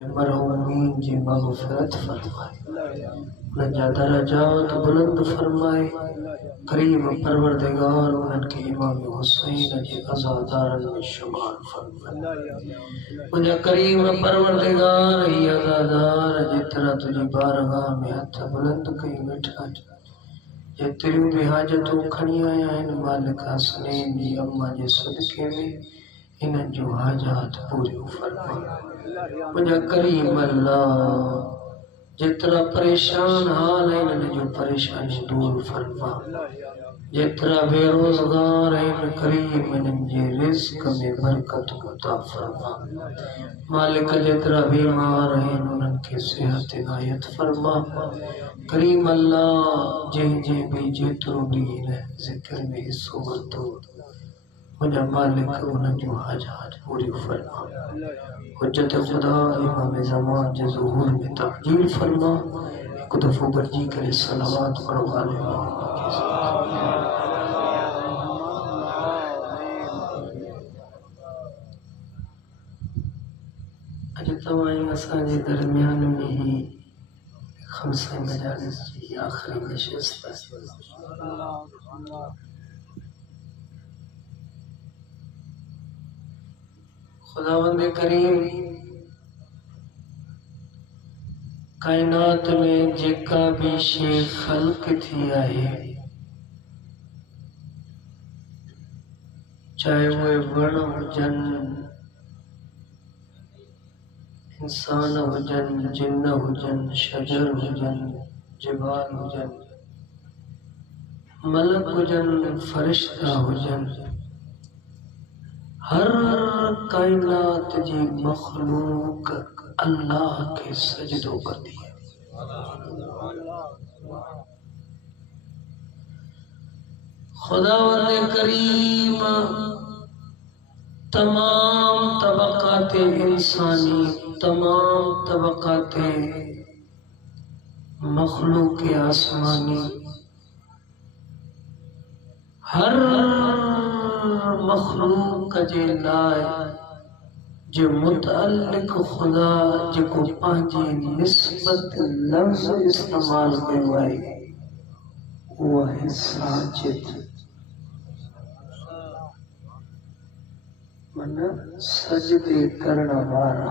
मरहूमीन जी मग़फ़िरत फरमाए, उनजा दरजात बुलंद फरमाए। करीम परवरदिगार उनके इमाम हुसैन जी अज़ादारन में शुमार फरमाए। मुझे करीम परवरदिगार ही अज़ादार जितना तुझी बारगाह में हथ बुलंद कई बैठा जे तेरियूं भी हाजतूं खणी आया आहिनि मालिक हसनैन जी अम्मा जे सदके में इन्हनि जूं हाजात पूरियूं फरमा। मुझा करीम अल्लाह जेतरा परेशान हाल है इन्हनि जूं परेशानी दूर फरमा। जेतरा बेरोजगार है करीम इन्हनि जे रिज़्क़ में बरकत अता फरमा। मालिक जेतरा बीमार है उन्हनि खे सेहत इनायत फरमा। करीम अल्लाह जंहिं भी जेतिरो ॾींहुं ज़िक्र में हिस्सो वरितो मुंहिंजा मालिक उन्हनि जूं हाजात पूरियूं फरमा। हुज्जत खुदा इमाम ज़मान जे ज़ुहूर में ताजील फरमा। हिकु दफ़ो गॾिजी करे सलावत पढ़ो आले अॼु तव्हां असांजे दरमियान में ही खमसे मजालिस जी आख़िरी नशिस्त आहे। खुदावंद करीम कायनात में जेका भी शइ ख़ल्क़ थी आहे चाहे उहे वण हुजनि इंसान हुजनि जिन हुजनि शजर हुजनि जिबाल हुजनि मलक हुजनि फरिश्ता हुजनि हर कायनात जी मखलूक अल्लाह के सजदो करती है। खुदावंद करीम तमाम तबकाते इंसानी तमाम तबकाते मखलूक आसमानी हर मखलूक जे लाए जो मुतअल्लिक खुदा जेको पंहिंजी निस्बत लफ्ज़ इस्तेमाल कयो आहे वो है साजिद मन सजदे करण वारा।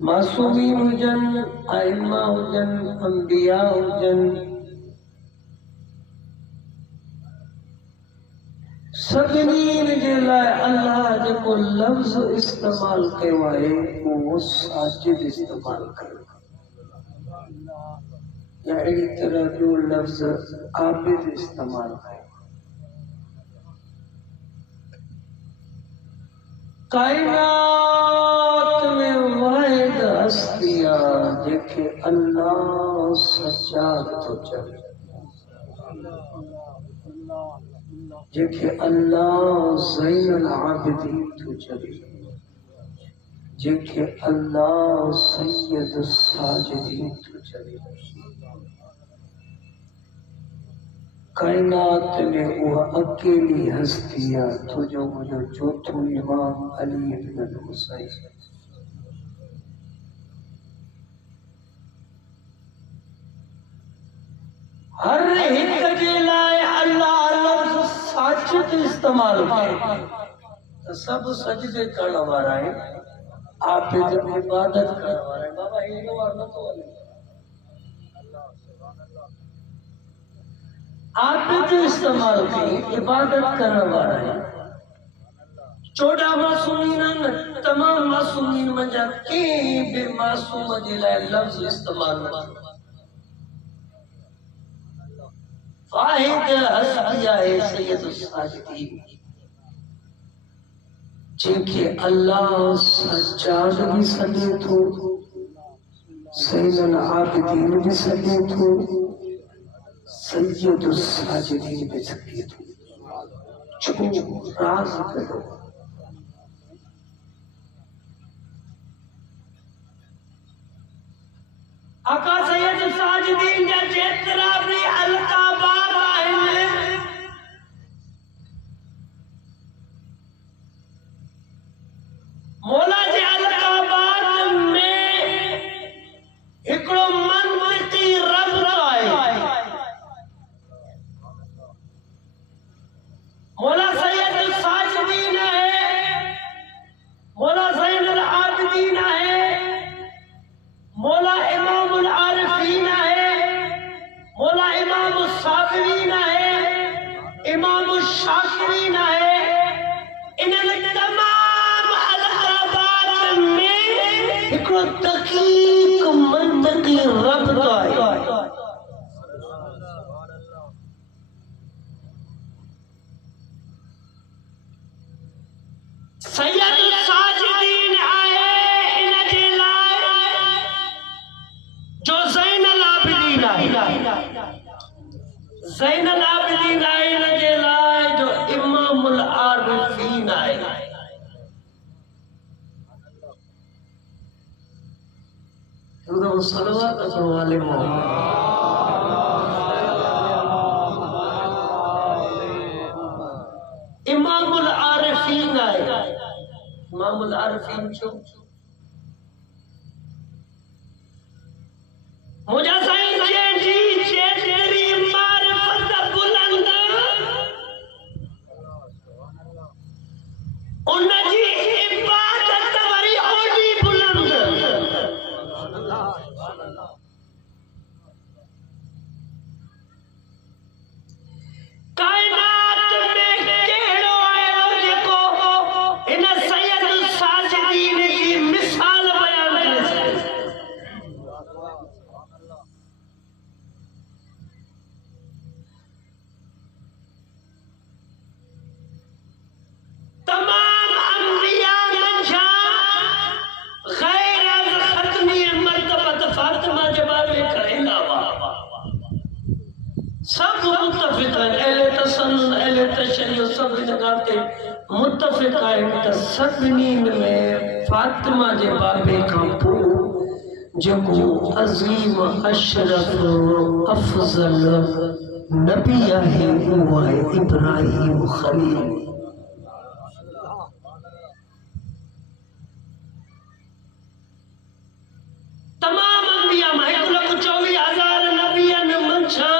मासूमीन हुजनि आइम्मा हुजनि अंबिया हुजनि सभिनी जे लाइ अल्लाह जेको लफ्ज़ इस्तेमाल कयो आहे वो साजिद इस्तेमाल कयो या अहिड़ी तरह जो लफ्ज़ आबिद इस्तेमाल कयो। कायनात में वाहिद हस्तिया जेके अल्लाह सजाद तो चले जेके अल्लाह ज़ैनुल आबिदीन तो चले जेके अल्लाह सैयदुस साजिदीन तो चले। कायनात में वो अकेली हस्ती है तो जो मुझे चौथो इमाम अली इब्न हुसैन हर एक जे लाए अल्लाह लफ्ज़ साजिद इस्तेमाल करे सब सजदे करण वारा है आबिद इबादत करण वारा है। बाबा हेलो और न तो आबिद इस्तेमाल कई इबादत करण वारा है। 14 मासूमीन तमाम मासूमीन मंजा के बे मासूम जे लाए लफ्ज़ इस्तेमाल न वाहिद हस्तिया है सैयदुस साजिदीन जेके अल्लाह सज्जाद भी सॾे थो ज़ैनुल आबिदीन भी सॾे थो सैयदुस साजिदीन भी सॾे थो। छो राज़ कयो आका सैयदुस साजिदीन जा जेतरा भी अलकाबात आहिनि सैयद साजिदीन आए इन जे लाइ जो ज़ैनुल आबिदीन आए, ज़ैनुल आबिदीन आए इन जे लाइ जो इमामुल आरिफीन आए। तो सलवात करो वाले इमामुल आरिफीन आए। इमामुल आरिफीन छो मुझा साईं जे तेरी मारिफत बुलंद उन जी इबादत वरी ओडी बुलंद। कायनात में केड़ो आयो जेको इन सैयद साजिदीन जी मिसाल बयान करे। तमाम अंबिया मंझा गैर खत्मी मर्तबत फातिमा जे बारे करेंदा वा। सब मुत्तफिक है, अहले तसन्नुन अहले तशय्युअ सब इन ॻाल्हि ते मुत्तफिक आहिनि त सभिनी में फातिमा जे बाबे खां पोइ जेको अज़ीम अशरफ अफज़ल नबी आहे उहो आहे इब्राहिम खलील। तमाम अंबिया में 1,24,000 नबियन मंझा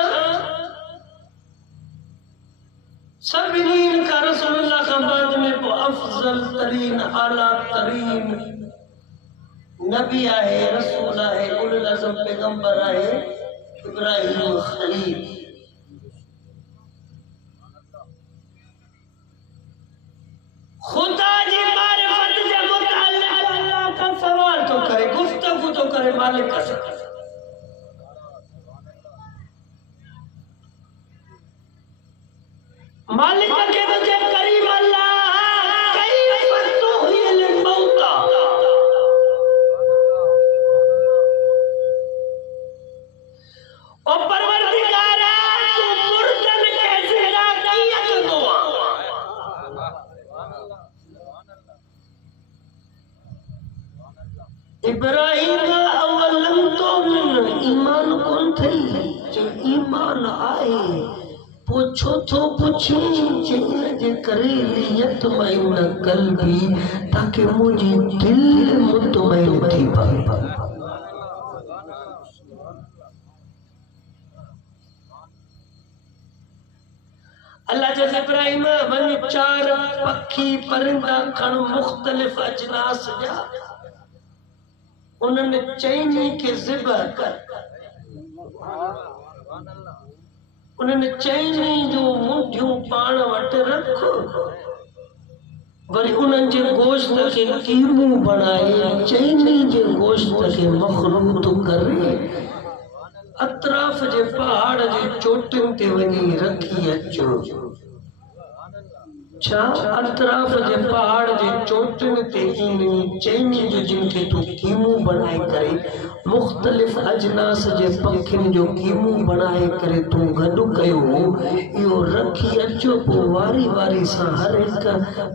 सभिनी का रसूलुल्लाह का बाद में वो अफजल तरीन आला तरीन नबी आहे, रसूल आहे, उलुल अज़म पैगंबर आहे इब्राहिम खलील। खुदा जी मारिफत जे मुताल्लिक़ अल्लाह का सवाल तो करे, गुफ्तगू तो करे मालिक से। मालिक के तुझे करीम अल्लाह कैफ तुहिल मौता, ओ परवरदिगार तू मुर्दन के जिंदा किया कंदो आ। इब्राहिम अवलम तो ईमान कोन थई, जे ईमान आए पूछो तो पूछे जिन जे करे लियत मैन कल्बी ताकि मुझे दिल मुतमईन थी पाए। अल्लाह जैसे इब्राहिम वन 4 पखी परिंदा खण मुख्तलिफ अजनास जा उन्होंने चैनी के ज़िबह कर, उन्होंने चैनी जो मुठियों पाण वट रख, वरी उन्हनि जे गोश्त के कीमू बनाए चैनी जे गोश्त के मखलूत करे अतराफ जे पहाड़ जे चोटिन ते वनी रखी अचो। छा अतराफ जे पहाड़ जे चोटिन ते इन चैनी जो जिनके तू कीमू बनाए करे मुख्तलिफ अजनास जे पखिन जो कीमू बनाए करे तू गडु कयो यो रखी अचो। पो वारी वारी सा हर एक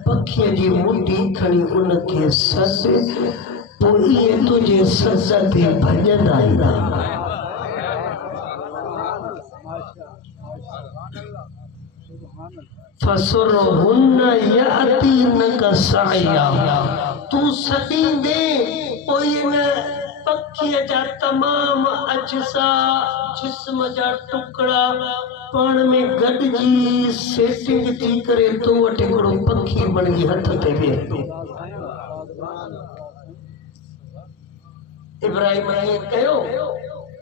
पखी जी मुट्ठी खणी उनके सद पो ये तुझे सज़ा ते भजंदा ईंदा। फसुरहुन्न यातीनका साया, तू सदी दे कोई न पखी जा तमाम अजसा जिस्म जा टुकड़ा पाण में गडजी सेटिंग थी करे तो वटे हिकिड़ो पखी बणजी हथ ते वेह। इब्राहिम ने कयो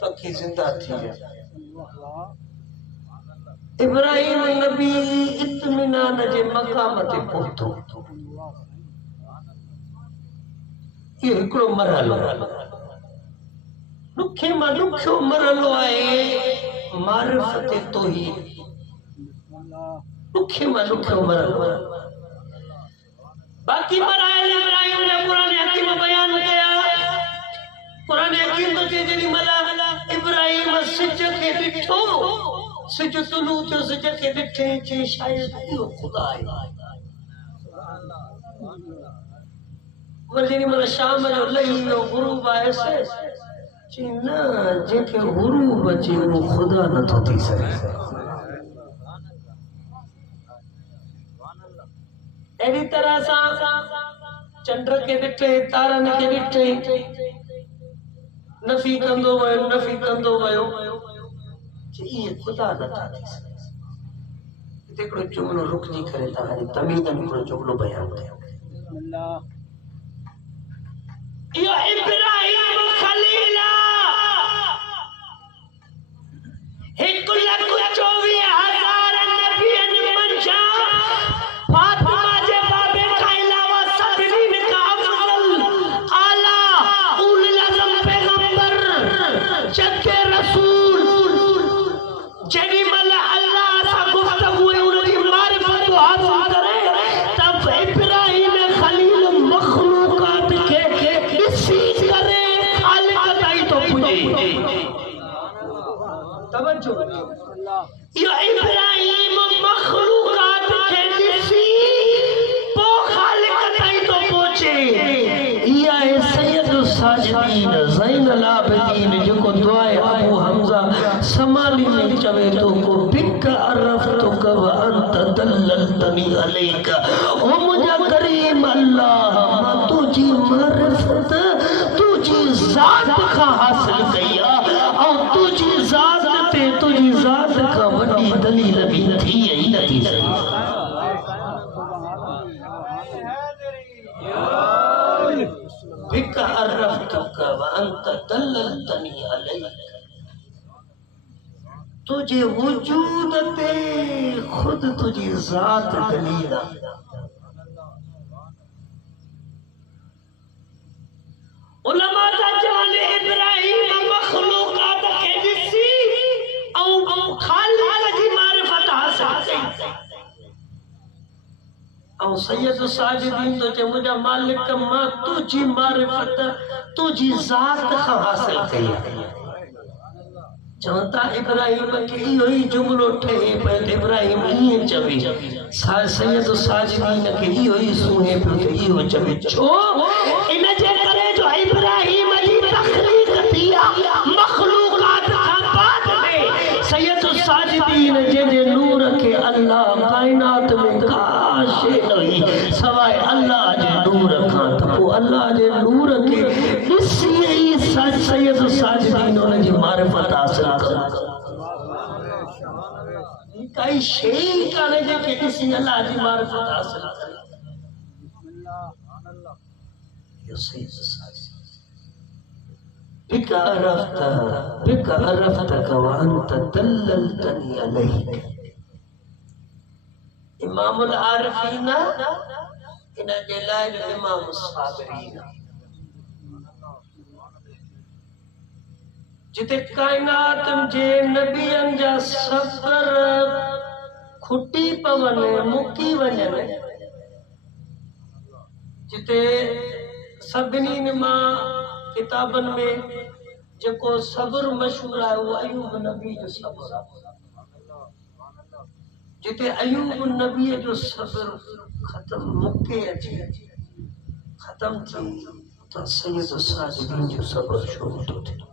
पखी जिंदा थी विया। इब्राहिम नबी इत्मीनान जे मकाम ते पहुतो। ये हिकिड़ो मरहलो ॾुखे मां ॾुखियो मरहलो आहे मारिफत तौहीद, ॾुखे मां ॾुखियो मरहलो। बाकी मराइल इब्राहिम ने कुरान हकीम बयान किया। कुरान हकीम तो जेडी मला इब्राहिम सिज के ॾिठो, सिज तुलू थियो, सिज के ॾिठे चे शायद इहो खुदा आहे। जेडी मला शाम जो लही वियो गुरूब आहे चे न जेके गुरूब अचे उहो खुदा नथो थी सघे। अहिड़ी तरह सां चंड के ॾिठे, तारनि के ॾिठे, नफ़ी कंदो वियो, नफ़ी कंदो वियो, इहे खुदा नथा थी सघे। हिते हिकिड़ो जुमिलो रुकिजी करे तव्हांजी तमीज़न हिकिड़ो जुमिलो बयानु कयो। इहो इब्राहिम खलील हिकु लख 24,000 नबियनि मंझां फातिमा जे बाबे खां अलावा सभिनी खां अफज़ल आला उल अज़म पैगंबर जद्दे रसूल जेडी मल अल्लाह सां गुफ्तगू उनकी मारिफत हासिल करे तब इब्राहिम खलील मखलूकात के ॾिसी करे खालिक ताईं तो पुॼे। तवज्जो, यो इब्राहिम मखलूकात के ॾिसी पो खालिक ताईं तो पहुचे। इहा है सैयद साजिदीन ज़ैनुल आबिदीन जेको दुआए अबू हमज़ा समाली में चवे तो को बिक अरफ़तुक व अंत दल्लतनी अलैका। ओ मुझा करीम अल्लाह मां तुझी मारिफत तुझी ज़ात खां हासिल कई आहे ऐं तुझी ज़ात ते तुझी ज़ात खां वॾी दलील बि थी ई नथी सघे। बिक अरफ़तुक व अंत दल्लतनी अलैका। तुझे वजूद ते खुद तुझी ज़ात दलील आहे। उलमा जा चवण इब्राहिम मखलूकात के ॾिसी ऐं खालिक जी मारिफत हासिल कई। ऐं सैयद साजिदीन तो चए मुंहिंजा मालिक मां तुझी मारिफत तुझी ज़ात खां हासिल कई। चवंदा इब्राहिम के इहो ई जुमिलो ठहे पियो त इब्राहिम ईअं चवे, सैयद साजिदीन के इहो ई सुणे पियो त इहो चवे। छो इन जे करे जो इब्राहिम जी तख़लीक़ थी आहे मखलूकात खां बाद में। सैयद साजिदीन जंहिंजे नूर के अल्लाह काइनात में का शइ न हुई सवाइ अल्लाह जे नूर खां, त पोइ अल्लाह जे नूर के ॾिसी ई सैयद साजिदीन उन जी मारिफत हासिल करे। काई शइ कान्हे जेके ॾिसी अल्लाह जी मारिफत हासिल करे। इहो सैयद साजिदीन बिक अरफ़तक व अंत दल्लतनी अलैक। इमामुल आरिफीन इन जे लाइ इमाम साबिरीन जिते कायनात जे नबियन जा सफ़र खुटी पवन मुकी वञन, जिते सभिनी मां किताबन में जेको सब्र मशहूर आहे वो अयूब नबी जो सब्र आहे। जिते अयूब नबी जो सब्र खत्म मुके अचे खत्म थी त सैयद साजिदीन जो सब्र शुरू थो थिए।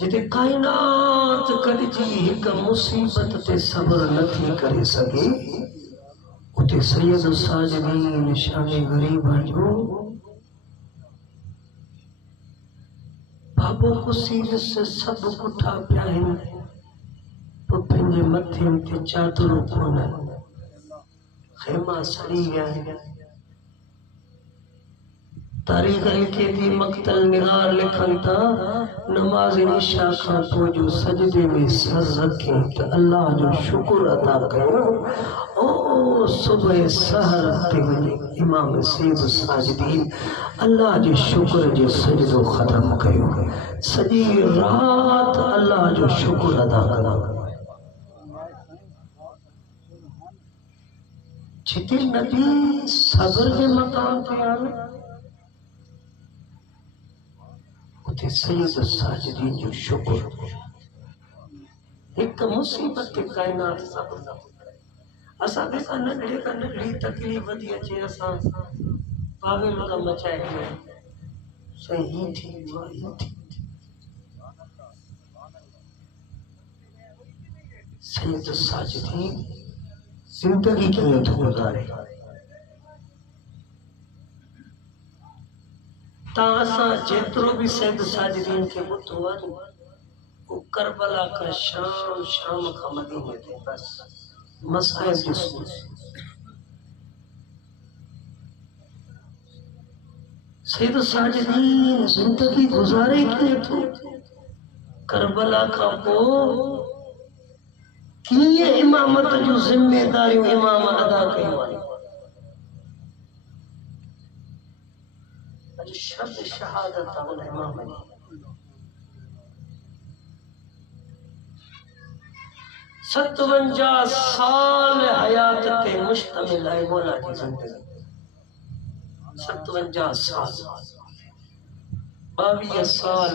जिते कायनात गॾिजी हिक मुसीबत ते सब्र नथी करे सघे उते सैयद साजिदीन शाने गरीब जो बाबो मुसीब से सब कुठा पिया आहिनि पोइ पंहिंजे मथे ते चादरूं कोन्हनि, खेमा सड़ी विया आहिनि। तारीख़ लिखे थी मक़तल निगार लिखनि था नमाज़ इशा खां पोइ जो सजदे में सर रखे त अल्लाह जो शुक्र अदा कयो। ओ सुबह सहर ते वञी इमाम सैयद साजिदीन अल्लाह जे शुक्र जो सजदो ख़त्म कयो। सॼी रात अल्लाह जो शुक्र अदा कयो। जिते नबी सब्र के मकाम पे आवे उते सैयद साजिदीन जो शुक्र एक मुसीबत के कायनात सब्र दा असा बेसा नगड़े का नगड़ी तकलीफ दी अचे असा पागल का मचाए के सही थी वही थी सैयद साजिदीन जिंदगी की गुजारे तासा जेतरो भी सैयद साजिदीन के बुतवान वो करबला का शाम का मदीने थे बस मसले जिसमें सैयद साजिदीन जिंदगी गुजारे के तो करबला का वो किए इमामत जो जिम्मेदारी इमाम अदा कयो अज शब्द शहादत उन इमाम ने 57 साल हयात ते मुश्तमिल है मौला की जिंदगी 57 साल 22 साल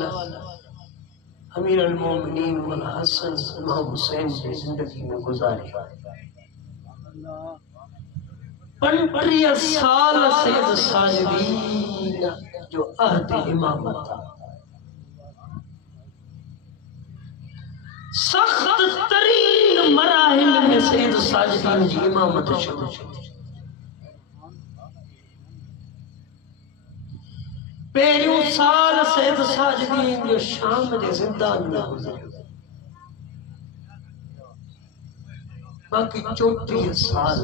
अमीर अल-मोमिनीन वल हसन इमाम हुसैन की जिंदगी में गुजारी 35 साल सैयद साजिदीन जो अहद इमामत था सख्त तरीन मराहिल में सैयद साजिदीन जी इमामत शुरू पहिरियों साल सैयद साजिदीन जो शाम जे ज़िंदान में गुज़रियो बाक़ी 34 साल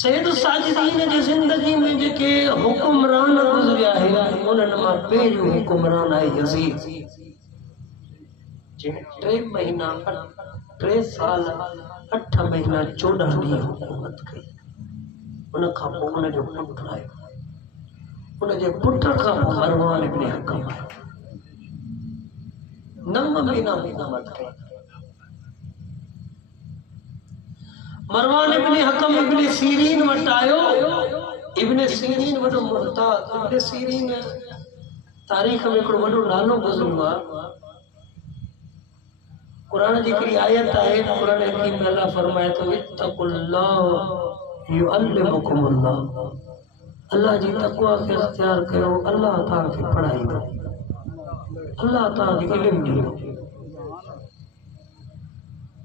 सैयद साजिदीन जी ज़िंदगी में जेके हुक्मरान गुज़रिया है उन्हनि मां पहिरियों हुक्मरान आहे यज़ीद जिन 3 महीना 3 साल 8 महीना 14 ॾींहं हुकूमत कई उन खां पोइ उन जो पुटु आयो उन जे पुट खां पोइ मरवान इब्न हकम आयो 9 महीना हुकूमत कई मरवान इब्न हकम इब्न सीरीन वटि आयो इब्न सीरीन वॾो मुहताज इब्न सीरीन तारीख़ में हिकिड़ो वॾो नालो गुज़रियो आहे कुरान जी हिकिड़ी आयत आहे कुरान हकीम में अल्लाह फरमाए थो इत्तक़ुल्लाह युअल्लिमुकुमुल्लाह अल्लाह जी तक़वा खे इख्तियार कयो अल्लाह तव्हांखे पढ़ाईंदो अल्लाह तव्हांखे इल्मु ॾींदो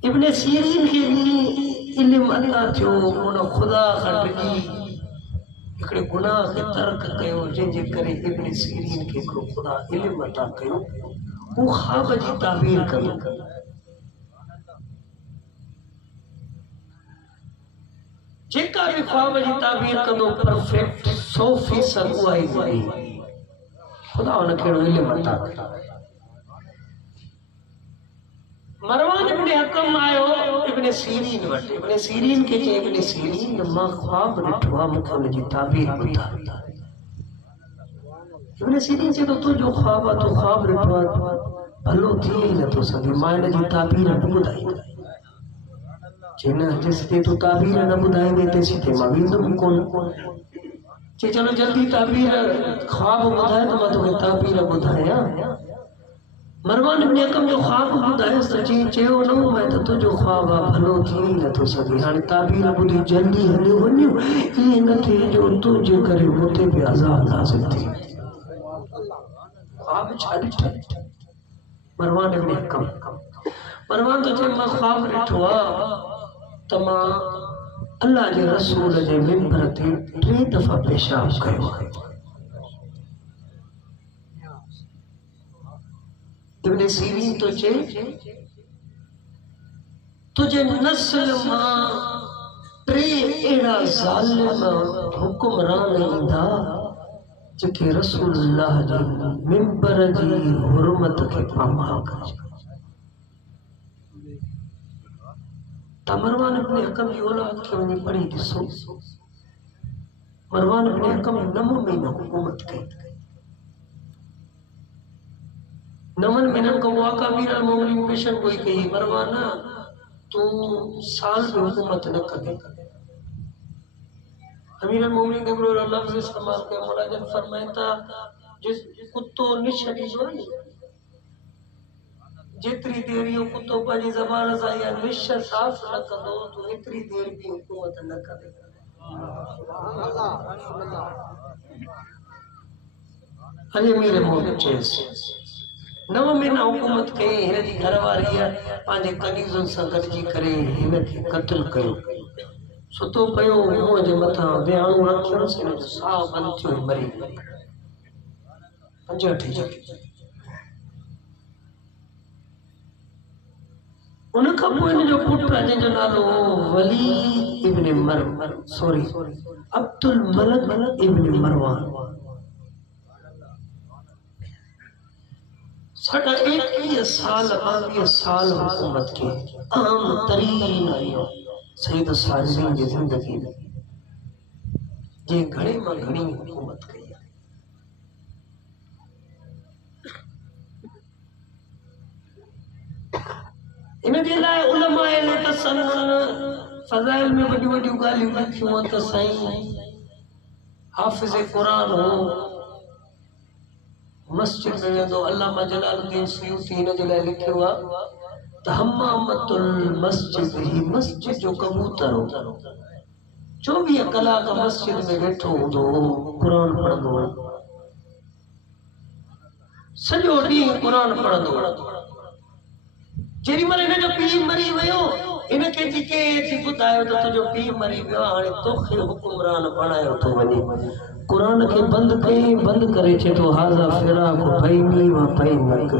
इब्न सीरीन खे बि इल्मु अता थियो उन ख़ुदा खां डिॼी हिकिड़े गुनाह खे तर्क कयो जंहिंजे करे इब्न सीरीन खे हिकिड़ो ख़ुदा इल्मु अता कयो हू ख़्वाब जी ताबीर कंदो जेका भी ख्वाब जी ताबीर कंदो परफेक्ट 100% उहा ई हुई खुदा उन खे इल्मु अता कयो मरवान इब्न हकम आयो इब्न सीरीन वटि इब्न सीरीन खे चई इब्न सीरीन मां ख्वाब ॾिठो आहे मूंखे उन जी ताबीर ॿुधा इब्न सीरीन चए थो तुंहिंजो ख्वाब आहे तूं ख्वाब ॾिठो आहे भलो थी ई नथो सघे मां हिन जी ताबीर न ॿुधाईंदुमि चेना जिसते तो ताबीर न बुधाएंगे तेसी ते मां वेंदुमि कोन चे चलो जल्दी ताबीर ख्वाब बुधाए तो मां तोखे ताबीर बुधाया मरवान इब्न हकम जो ख्वाब बुधाए सची चयो न मैं तो तुझो ख्वाब भलो थी न तो सके हाणे ताबीर बुधी जल्दी हलियो वञो ई न थे जो तुझे करे होते भी अज़ाब नाज़िल थी ख्वाब छा ॾिठो मरवान इब्न हकम मरवान तो चए मां ख्वाब ॾिठो आहे तमा अल्लाह के रसूल जे मिंबर ते 3 दफ़ा पेशाब कयो इब्न सीरीन तो चए तुझे नस्ल मां 3 अहिड़ा ज़ालिम हुक्मरान ईंदा जेके रसूलुल्लाह जे मिंबर जी हुर्मत खे पामाल करे मरवान इब्न हकम जी औलाद खे वञी पढ़ी ॾिसो मरवान इब्न हकम 9 महीना हुकूमत कई 9 महीननि खां वाक़ा अमीर अल-मोमिनीन पेशन कोई कई मरवान तू साल में हुकूमत न करे। अमीरुल मोमिनीन ने बोला लफ्ज़ इस्तेमाल किया। मौला जन फरमाता जिस कुत्तो निशड़ी जो है जितनी देर यो कुत्तो पंहिंजी ज़बान सां या निश साफ़ न कंदो तू एतिरी देर भी हुकूमत न करे। अमीरुल मोमिनीन चयसि 9 महीना हुकूमत कई। हिन जी घरवारी पंहिंजे कनीज़ुनि सां गॾिजी करे हिन खे क़त्ल कयो। सुतो पियो मुंहं जे मथां विहाणो रखियोसि, हिन जो साह बंदि थियो, मरी वियो। 5-8 ॼणी। उन खां पोइ हिन जो पुटु जंहिंजो नालो वलीद इब्न अब्दुल मलिक इब्न मरवान 21 साल 22 साल हुकूमत की अहम तरीन आयो सईद सालिहीन जी जिंदगी में जे घणे मां घणी हुकूमत कई। इन जे लाइ उलमाए ने तसन्नुन फज़ाइल में वॾियूं वॾियूं ॻाल्हियूं लिखियूं त साईं हाफ़िज़ कुरान हो, मस्जिद में वेंदो। अल्लामा जलालुद्दीन सुयूती हिन जे लाइ लिखियो आहे त हम्मामतुल मस्जिद ही मस्जिद जो कबूतर हो। 24 कलाक मस्जिद में वेठो हूंदो हो, कुरान पढ़ंदो हो, सॼो ॾींहुं कुरान पढ़ंदो हो। जेॾी महिल हिन जो पीउ मरी वियो इन खे जेके ॿुधायो त तुंहिंजो पीउ मरी वियो, हाणे तोखे हुकुमरान बणायो थो वञे। कुरान खे बंदि कई, बंदि करे चए थो हाज़ा फ़िराक़ु बैनी व बैनक,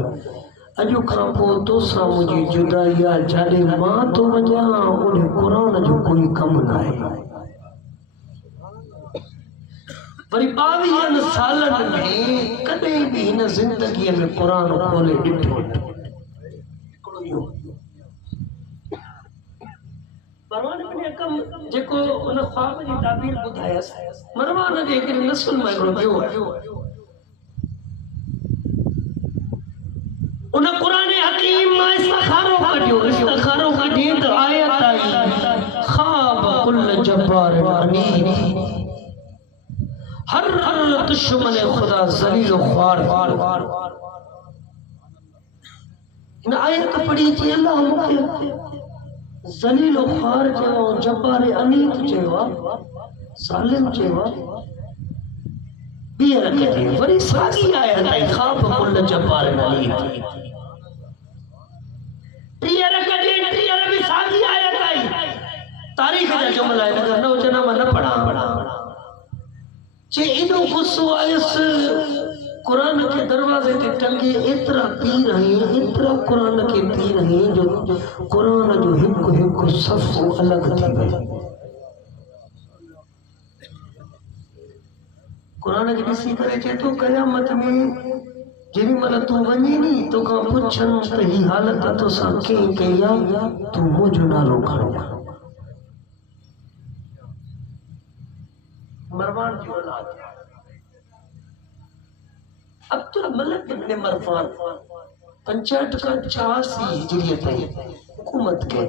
अॼु खां पोइ तोसां मुंहिंजी जुदाई आहे, जाॾे मां थो वञा उन कुरान जो कोई कमु न आहे। वरी 22 सालनि में कॾहिं बि हिन ज़िंदगीअ में कुरान खोले ॾिठो मरवान ने कम जेको उन ख्वाब जी ताबीर बुधायस। मरवान जे हिकिड़ी नस्ल में ॿियो उन कुरान हकीम मां इस्तिखारो कढियो। इस्तिखारो कढी त आयत आई ख़ाब कुल जब्बार अनीद, हर दुश्मन खुदा ज़लील ख्वार। इन आयत पढ़ी थी अल्लाह मूंखे ज़लील ख्वार चयो, जब्बार अनीद चयो, ज़ालिम चयो। ॿीहर कढी वरी साॻी आयत आई ख़ाब कुल जब्बार अनीद। टीहर कढी, टीहर भी साॻी आयत आई। तारीख़ जा जुमला आहिनि, अगरि न हुजनि मां न पढ़ां। चे एॾो गुस्सो आयुसि कुरान के दरवाजे ते टंगे एतिरा तीर हैं, एतिरा कुरान के तीर हैं जो कुरान जो हिकु हिकु सफ़ो अलॻि थी वियो। कुरान खे ॾिसी करे चए थो क़यामत में जेॾी महिल तूं वञे नी तोखां पुछनि त ही हालत तोसां कीअं कई आहे, तूं मुंहिंजो नालो खणो। मरवान जी औलाद अब्दुल मलिक इब्न मरवान 65 का 84 हिजरी ताईं हुकूमत कई।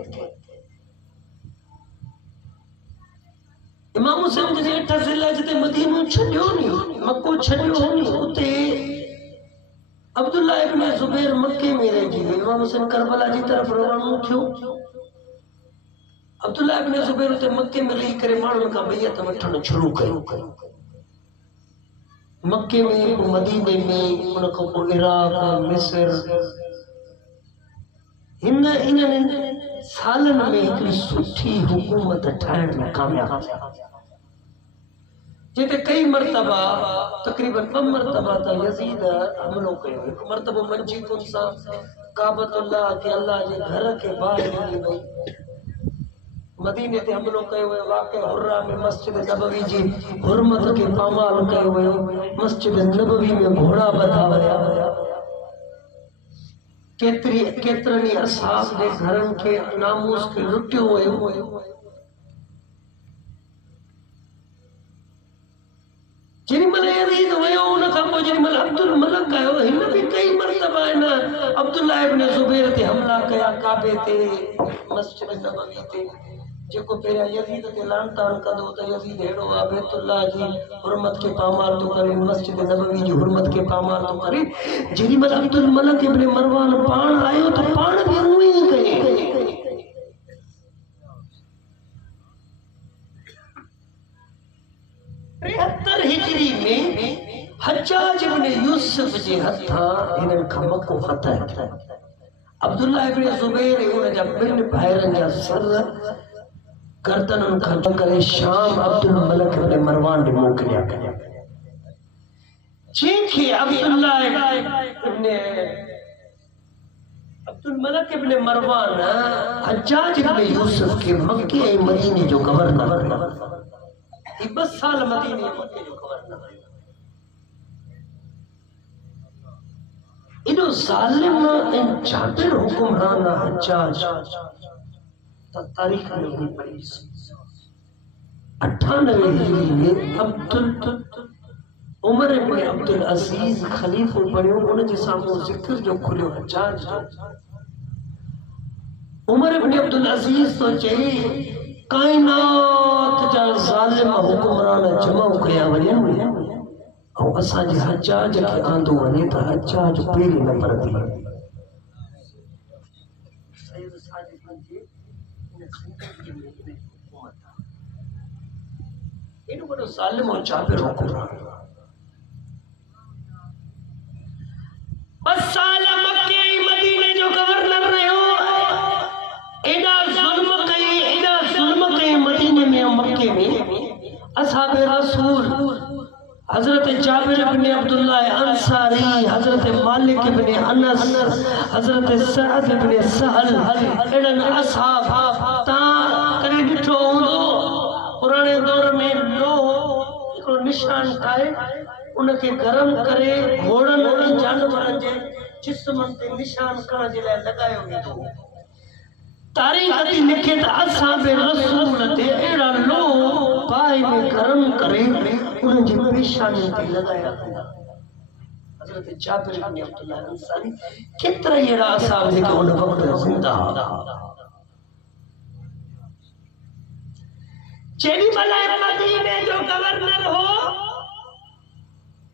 इमाम हुसैन जे 8 ज़िला जिते मदीनो छॾियो नी, मक्को छॾियो नी, उते अब्दुल्ला इब्न ज़ुबैर मक्के में रहिजी वियो। इमाम हुसैन करबला जी तरफ़ रवानो थियो। अब्दुल्ला इब्न ज़ुबैर उते मक्के में रही करे माण्हुनि खां बैयत वठणु शुरू कयो। मक्के में, मदीने में, उन खां पोइ इराक, मिस्र, इन्हनि सालनि में हिकिड़ी सुठी हुकूमत ठाहिण में कामयाब थिया। जिते कई मरतबा तक़रीबन 2 मरतबा त यज़ीद हमलो कयो। हिकु मरतबो मंजीतुनि सां काबतुल्लाह के अल्लाह जे घर के ॿाहिरि हली वई, मदीने ते हमलो कयो वियो। वाक़ई हुर्रा में मस्जिद नबवी जी हुरमत के पामाल कयो वियो। मस्जिद नबवी में घोड़ा ॿधा विया। केतिरनि असहाब जे घरनि खे नामूस खे लुटियो वियो। 4 जेॾी महिल यज़ीद वियो उन खां पोइ जेॾी महिल अब्दुल मलक आयो हिन बि कई मरतबा हिन अब्दुल्लाह इब्न ज़ुबैर ते हमला कया काबे ते मस्जिद नबवी ते जेको पहिरियां यज़ीद ते लानतान कंदो त यज़ीद अहिड़ो आहे बैतुल्लाह जी हुरमत खे पामार थो करे मस्जिद नबवी जी हुरमत खे पामार थो करे जेॾी महिल अब्दुल मलक इब्न मरवान पाण आयो त पाण बि उहो ई कयो 73 हिजरी में हज्जाज इब्न यूसुफ जे हथां हिननि खां मको फतह थियो अब्दुल्लाह इब्न ज़ुबैर उन जा ॿिनि भाइरनि जा सर गर्दननि खां करे शाम अब्दुल मलक इब्न मरवान ॾे मोकिलिया जंहिंखे अब्दुल मलक इब्न मरवान हज्जाज इब्न यूसुफ खे मक्के ऐं मदीने जो गवर्नर 2 साल मदीने मक्के जो गवर्नर एॾो ज़ालिम ऐं जाबिर हुकुमरान हज्जाज त तारीख़ में ही पढ़ी 98 हिजरी में उमर इब्न अब्दुल अज़ीज़ खलीफ़ो बणियो उन जे साम्हूं ज़िक्र जो खुलियो हज्जाज उमर इब्न अब्दुल अज़ीज़ तो चई कायनात जा ज़ालिम हुकुमरान जमा कया वञनि ऐं असांजे हज्जाज खे आंदो वञे त हज्जाज पहिरीं नंबर ते एॾो वॾो ज़ालिम ऐं जाबिर हुकुमरान 2 साल मक्के ऐं मदीने जो गवर्नर रहियो एॾा ज़ुल्म कई मदीने में ऐं मक्के में असहाब रसूल हजरत जाबिर इब्न अब्दुल्लाह अंसारी हजरत मालिक इब्न अनस हजरत सअद इब्न सहल एड़न असहाब तां कॾहिं ॾिठो हूंदो पुराणे दौर में लोहो हिकिड़ो निशान ठाहे उनखे गरम करे घोड़नि ऐं जानवरनि जे जिस्मनि ते निशान करण जे लाइ लॻायो वेंदो तारीख़ थी लिखे त असहाब रसूल ते अहिड़ा लोह बाहि में गरम करे उन्हनि जी पेशानी ते लॻाया वेंदा हज़रत जाबिर इब्न अब्दुल्लाह अंसारी केतिरा ई अहिड़ा असहाब जेके उन वक़्त ज़िंदा हुआ जेॾी महिल मदीने जो गवर्नर हो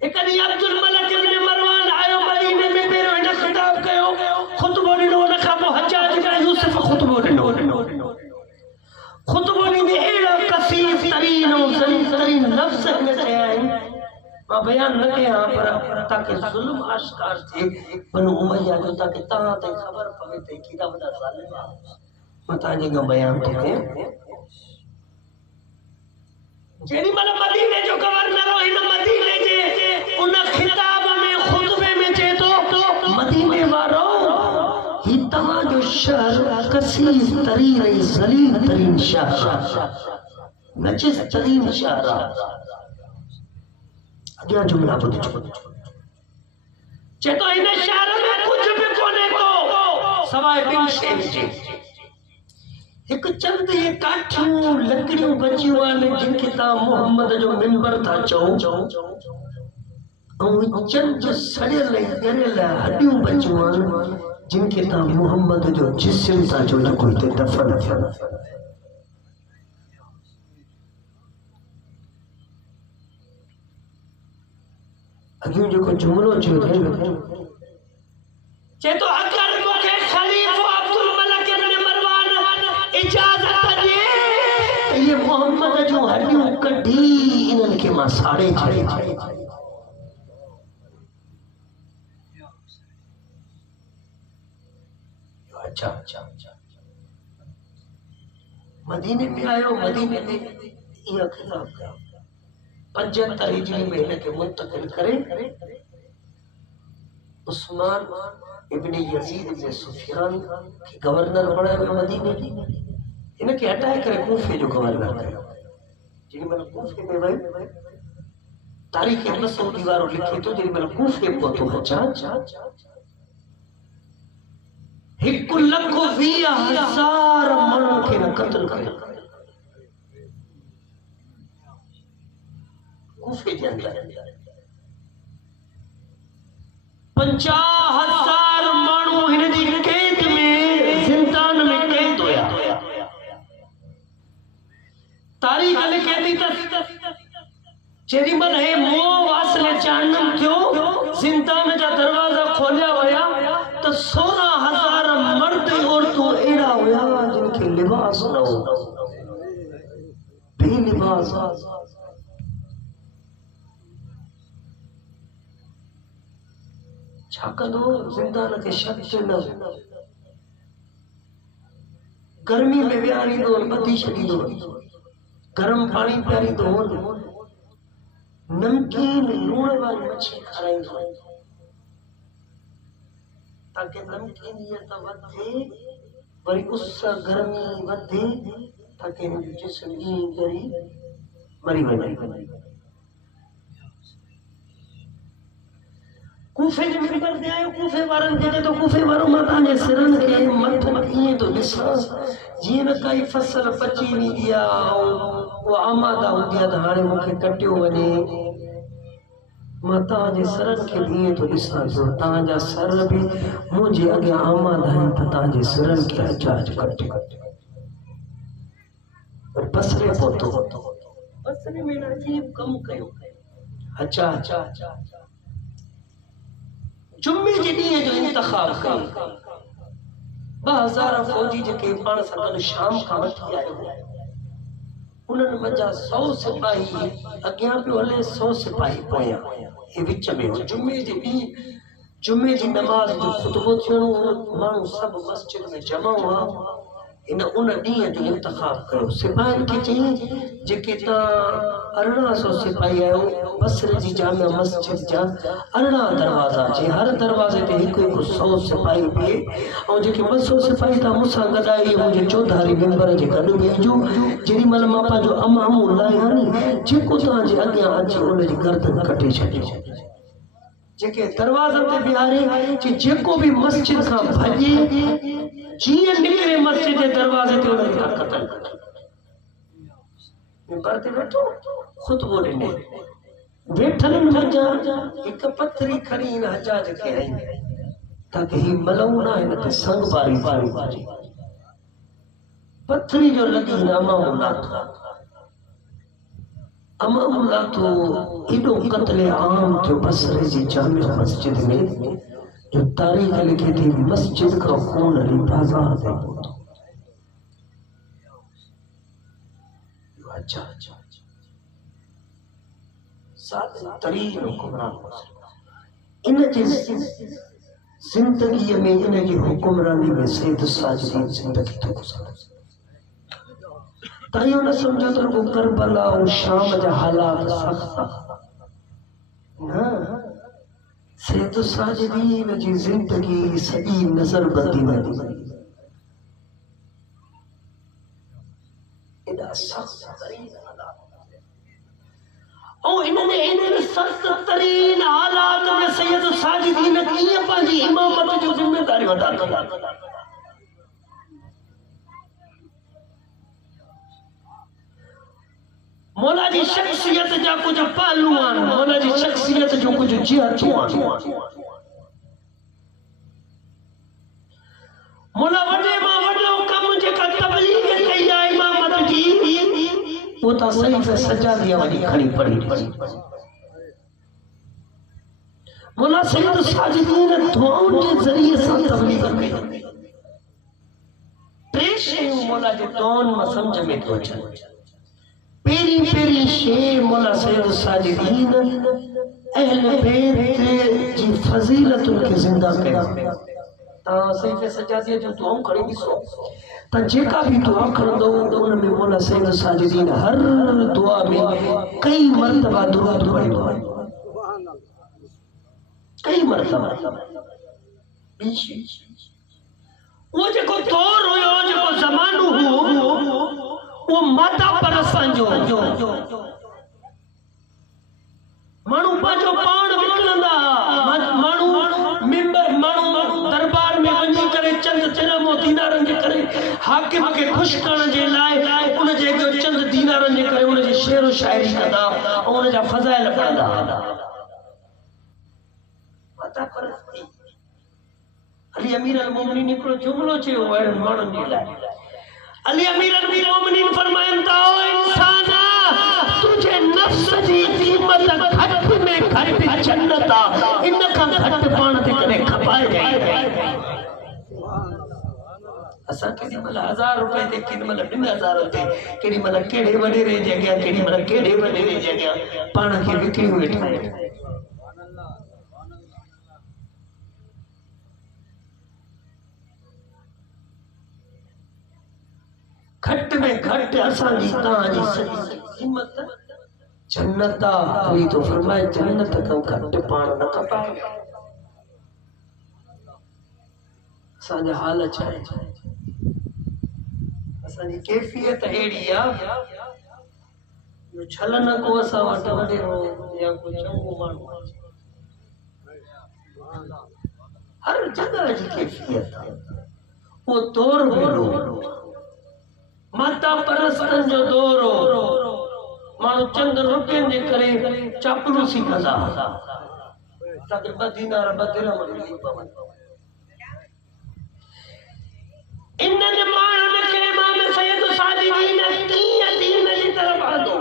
हिकु ॾींहुं अब्दुल मलक इब्न मरवान आयो मदीने में पहिरियों हिन ख़िताब कयो ख़ुतबो ॾिनो उन खां पोइ हज्जाज इब्न यूसुफ ख़ुतबो ॾिनो ख़ुतबो ॾींदे अहिड़ा कसीर तरीन ऐं ज़लील तरीन लफ़्ज़ हिन चया आहिनि मां बयान न कयां पर ताकि ज़ुल्म आश्कार थिए बनु उमय्या जो ताकि तव्हां ते ख़बर पवे त केॾा वॾा ज़ालिम मां तव्हांजे खां बयान थो कयां जेॾी महिल मदीने जो गवर्नर हो हिन मदीने जे उन खिताब में ख़ुतबे में चए थो मदीने वारो ही तव्हांजो शहर कसीर तरीन ऐं ज़लील तरीन शहर नजिस तरीन शहर अॻियां जुमिला ॿुधिजो चए थो हिन शहर में कुझु बि कोन्हे को सवाइ 2 शयुनि जे हिकु चंद ये काठियूं लकड़ियूं बचियूं आहिनि जिनखे तव्हां मोहम्मद जो मिंबर था चओ ऐं चंद सड़ियल ऐं ॻरियल हॾियूं बचियूं आहिनि जिनखे तव्हां मोहम्मद जो जिस्म था चओ जेको हिते दफ़न थियल अॻियूं जेको जुमिलो चयो चए थो अगरि मूंखे ख़लीफ़ो अब्दुल मलक इब्न मरवान इजाज़त ॾे ये मोहम्मद जूं हॾियूं कढी इन्हनि खे मां साड़े छॾे अच्छा मदीने में आयो मदीने में इहा ख़िताब कयो 75 हिजरी में हिनखे मुंतक़िल करे उस्मान इब्न यजीद इब्न सुफियान खे गवर्नर बणायो वियो मदीने जी हिनखे हटाए करे कूफे जो गवर्नर कयो जेॾी महिल कूफे में वियो तारीख़ मसूदी वारो लिखे थो जेॾी महिल कूफे पहुतो हज्जाज 1,20,000 माण्हुनि खे न क़त्ल कयो कूफे के अंदर 50,000 माण्हू हिन जी कैद में ज़िंदान में कैद हुया। तारीख़ लिखे थी त जेॾी महिल हे मोह वासले चानन थियो ज़िंदान जा दरवाज़ा खोलिया विया त 16,000 मर्द औरतूं अहिड़ा हुया जिनखे लिबास न हो, बेलिबास। छा कंदो ज़िंदान खे शक न, गर्मी में विहारींदो ॿधी छॾींदो, गरम पानी पीआरींदो, नमकीन लूण वारी मच्छी खाराईंदो ताकि नमकीनियत वधे, वरी उस गर्मी वधे ताकि जिस्म ईअं करी मरी वञे। कूफे जे मिंबर ते आयो, कूफे वारनि खे चए थो कूफे वारो मां तव्हांजे सिरनि खे मथो ईअं थो ॾिसां जीअं न काई फसल पची वेंदी आहे उहा आमादा हूंदी आहे त हाणे मूंखे कटियो वञे। मां तव्हांजे सरनि खे बि ईअं थो ॾिसां पियो, तव्हांजा सर बि मुंहिंजे अॻियां आमादा आहिनि त तव्हांजे सिरनि खे अजाज कटे पर बसरे पहुतो। बसरे में अजीब कमु कयो। अच्छा जुम्मे जे ॾींहं जो इंतखाब कयो। 2000 फौजी जेके पाण सां गॾु शाम खां वठी आयो उन्हनि मंझां 100 सिपाही अॻियां पियो हले, 100 सिपाही पोयां, हे विच में हो। जुम्मे जे ॾींहुं जुम्मे जी नमाज़ जो ख़ुतबो थियो, माण्हू सभु मस्जिद में जमा हुआ। इन उन ॾींहं जो इंतखाब कयो। सिपाहियुनि खे चई जेके तव्हां 1800 सिपाही आहियो, बसरे जी जामिया मस्जिद जा 18 दरवाज़ा जे हर दरवाज़े ते हिकु हिकु 100 सिपाही बीहे ऐं जेके 200 सिपाही तव्हां मूंसां गॾु आहियो मुंहिंजे चौधारी मेंबर जे गॾु बीहजो। जेॾी महिल मां पंहिंजो अमामो लाहियां नी जेको तव्हांजे अॻियां अचे उनजी गर्दन कटे छॾियो। जेके दरवाज़नि ते बीहारे कि जेको बि मस्जिद खां भॼे जीअं निकिरे मस्जिद जे दरवाज़े ते उनखे क़त्ल कयो। मेंबर ते वेठो ख़ुतबो ॾिने, वेठलनि मंझां हिकु पथरी खणी हिन हजाज खे हईं ताकि ही मलऊं न हिन ते संग बारी थिए। पथरी जो लॻी हिन अमामो लाथो। अमामो लाथो, एॾो क़त्ले आम थियो बसरे जी जामिया मस्जिद में जो तारीख़ लिखे थी मस्जिद का खून हली बाज़ार ते पहुतो। अच्छा सादे तरीन हुक्मरान इन जी ज़िंदगीअ में इन जी हुक्मरानी में सैयद साजिदीन ज़िंदगी थो गुज़ारे। ताइयो न सम्झो त रुगो करबला और शाम जा हालात सख़्त न, सैयद साजिदीन जी ज़िंदगी सॼी नज़रबंदी में एॾा सख़्त तरीन हालात और इन सख़्त तरीन हालात में सैयद साजिदीन कीअं पंहिंजी इमामत जो ज़िम्मेदारी अदा कंदा। मौला जी शख्सियत जा कुछ पहलू आहिनि, मौला जी शख्सियत जो कुछ जिहतूं आहिनि। मौला वॾे मां वॾो कमु जेका तबलीग कई आहे इमामत जी वो त सही से सजादिया वञी खणी पढ़ी। मौला सैयद साजिदीन दुआउनि जे ज़रिए सां तबलीग कई। टे शयूं मौला जे दुआउनि मां सम्झ में थो अचनि। पेरी शे मौला सैयद साजिदीन अहले बैत जी फजीलतुनि खे ज़िंदा कया। तव्हां सही सजादिया जो दुआऊं खणी ॾिसो त जेका भी दुआ खणंदो उन में मौला सैयद साजिदीन हर दुआ में कई मरतबा दुरूद पढ़ंदो आहे, कई मरतबा। वो जेको दौर हुयो, जेको ज़मानो हुओ वो माता परस्तन जो माण्हू पंहिंजो पाण विकिणंदा, माण्हू मिंबर माण्हू दरबार में वञी करे चंद दिरहम दीनारनि जे करे हाकिम हाकिम के खुश करण जे लाइ उन जे अॻियां चंद दीनारनि जे करे उन जी शेर शायरी कंदा ऐं उन जा फज़ाइल पढ़ंदा। माता परस्ती अली अमीर अल मोमिनीन हिकिड़ो जुमिलो चयो अहिड़नि माण्हुनि जे लाइ। अली अमीर अल मोमिनीन फरमाइनि था ओ इंसाना तुझे नफ्स जी क़ीमत घट में घट जन्नत आहे इन खां घट पाण ते करे खपाए जाए। असां केॾी महिल 1000 रुपए ते केॾी महिल 2000 ते केॾी महिल कहिड़े वॾेरे जे अॻियां केॾी महिल कहिड़े वॾेरे जे अॻियां पाण खे विकिणी वेठा आहियूं। घट में घट असांजी तव्हांजी सॼी क़ीमत जन्नत आहे। अली तो फरमाए जन्नत खां घट पाण न खपाए। असांजा हाल छा आहे? असांजी कैफियत अहिड़ी आहे छल न को असां वटि वॾेरो या को चङो माण्हू हर जगह जी कैफियत आहे। वो दौर वेलो माता परस्तन जो दौर हो। माण्हू चंद रुपयनि जे करे चापलूसी कंदा ताकि 2 दीनार 2 दिरहम मिली पवनि। इन्हनि माण्हुनि खे इमाम सैयद सादिकीन कीअं दीन जी तरफ़ आंदो।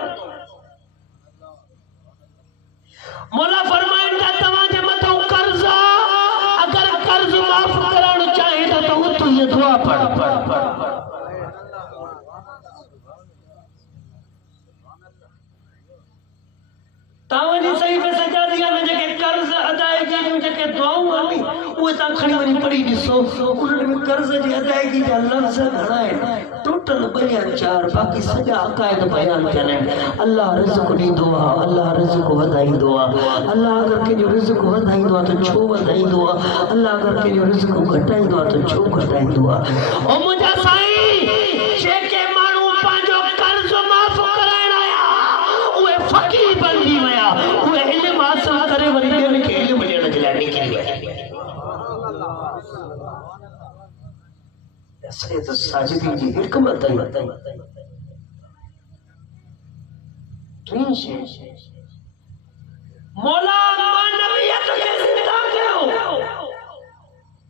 मौला फरमाइनि था तव्हांजे मथां कर्ज़ आहे, अगरि कर्ज़ माफ़ करणु चाहे त तूं ये दुआ पढ़। तावजी सही पे सजादिया में जेके कर्ज अदायगी जो जेके दुआऊं आनी उहे ता खणी वनी पढ़ी ॾिसो उन्हनि में कर्ज जी अदायगी जा लफ़्ज़ घणा आहिनि। टोटल 4 बाक़ी सॼा अक़ाइद बयान थियल आहिनि। अल्लाह रिज़्क़ ॾींदो आहे, अल्लाह रिज़्क़ वधाईंदो आहे, अल्लाह अगरि कंहिंजो रिज़्क़ वधाईंदो आहे त छो वधाईंदो आहे, अल्लाह अगरि कंहिंजो रिज़्क़ घटाईंदो आहे त छो घटाईंदो आहे। ओ मुंहिंजा साईं जेके माण्हू पंहिंजो कर्ज माफ़ कराइण आया उहे फ़क़ीर बणिजी विया, उहे इल्म हासिल करे वरी ॿियनि खे इल्म ॾियण जे लाइ निकिरी विया। सैयद साजिदी जी हिकमत आई टी शइ मौला मानवियत खे ज़िंदा कयो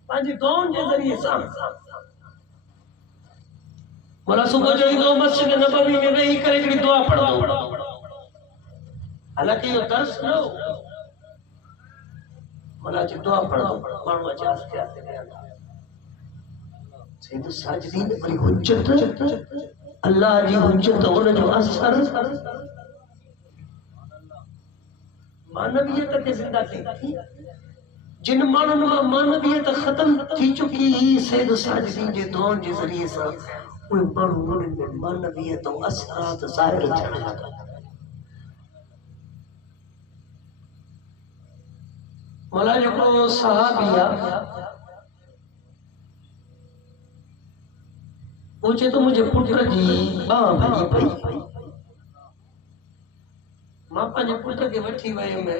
पंहिंजी दुआउनि जे ज़रिए सां। मौला सुबुह जो ईंदो मस्जिद नबवी में वेही करे हिकिड़ी दुआ पढ़ंदो। हालांकि इहो दर्स न हो। मौला जी दुआ पढ़ंदो माण्हू अचे आस्ते आस्ते वेहंदा। सैयद साजिदीन वरी हुज्जत अल्लाह जी हुज्जत उन जो असर मानवियत खे ज़िंदा कई। जिन माण्हुनि मां मानवियत ख़त्म थी चुकी ही सैयद साजिदीन जे दुआउनि जे ज़रिए सां उहे माण्हू उन्हनि में मानवियत ऐं असरात ज़ाहिर थियण लॻा। मौला जेको सहाबी आहे वो चए तो मुझे पुट जी बांह भॼी पई। मां पंहिंजे पुट खे वठी वियुमि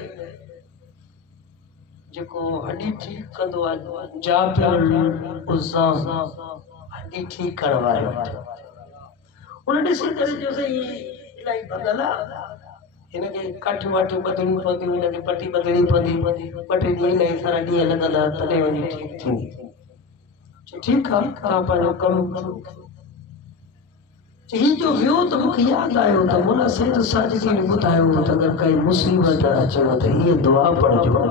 जेको हड्डी ठीक कंदो आहे जाबिर उज़्ज़ा हड्डी ठीक करण वारो। उन ॾिसी करे चयोसि इलाही बदल आहे हिनखे काठियूं वाठियूं ॿधणियूं पवंदियूं, हिनखे पटी ॿधणी पवंदी, 2 टे ॾींहं इलाही सारा ॾींहं लॻंदा तॾहिं वञी ठीक थींदी। ठीकु आहे तव्हां पंहिंजो कमु ही जो वियो त मूंखे यादि आयो त मौला सैयद साजिदी ने ॿुधायो त अगरि काई मुसीबत अचे त हीअ दुआ पढ़जो।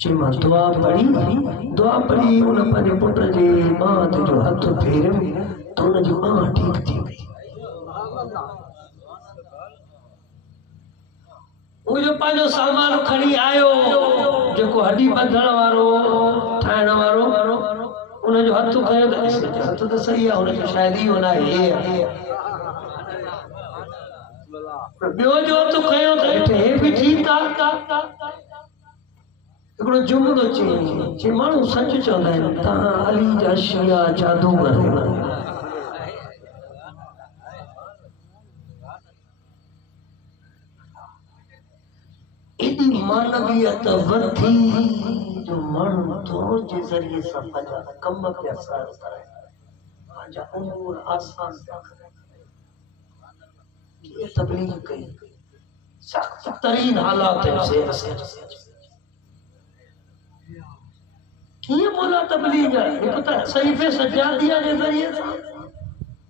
चई मां दुआ पढ़ी उन पंहिंजे पुट जे बांह ते जो हथ फेरियो त उन जी बांह ठीक थी वई। वो जो पंहिंजो सामान खणी आयो जेको हड्डी ॿधण वारो ठाहिण वारो उन जो हथ खयो त हथ त सही आहे उन जो शायदि इहो न आहे। ॿियो जो हथ खयो त हेठि बि ठीकु आहे। हिकिड़ो जुमिलो चई माण्हू सच चवंदा आहिनि तव्हां अली जा शिया जादूगर। एॾी मानवियत वधी जो माण्हू दुआ जे ज़रिए सां पंहिंजा कम पिया सर कराए, पंहिंजा उमूर आसान पिया करे। कीअं तबलीग कई सख्त तरीन हालात से कीअं बोला तबलीग हिकु त सहीफ़े सजादिया जे ज़रिए सां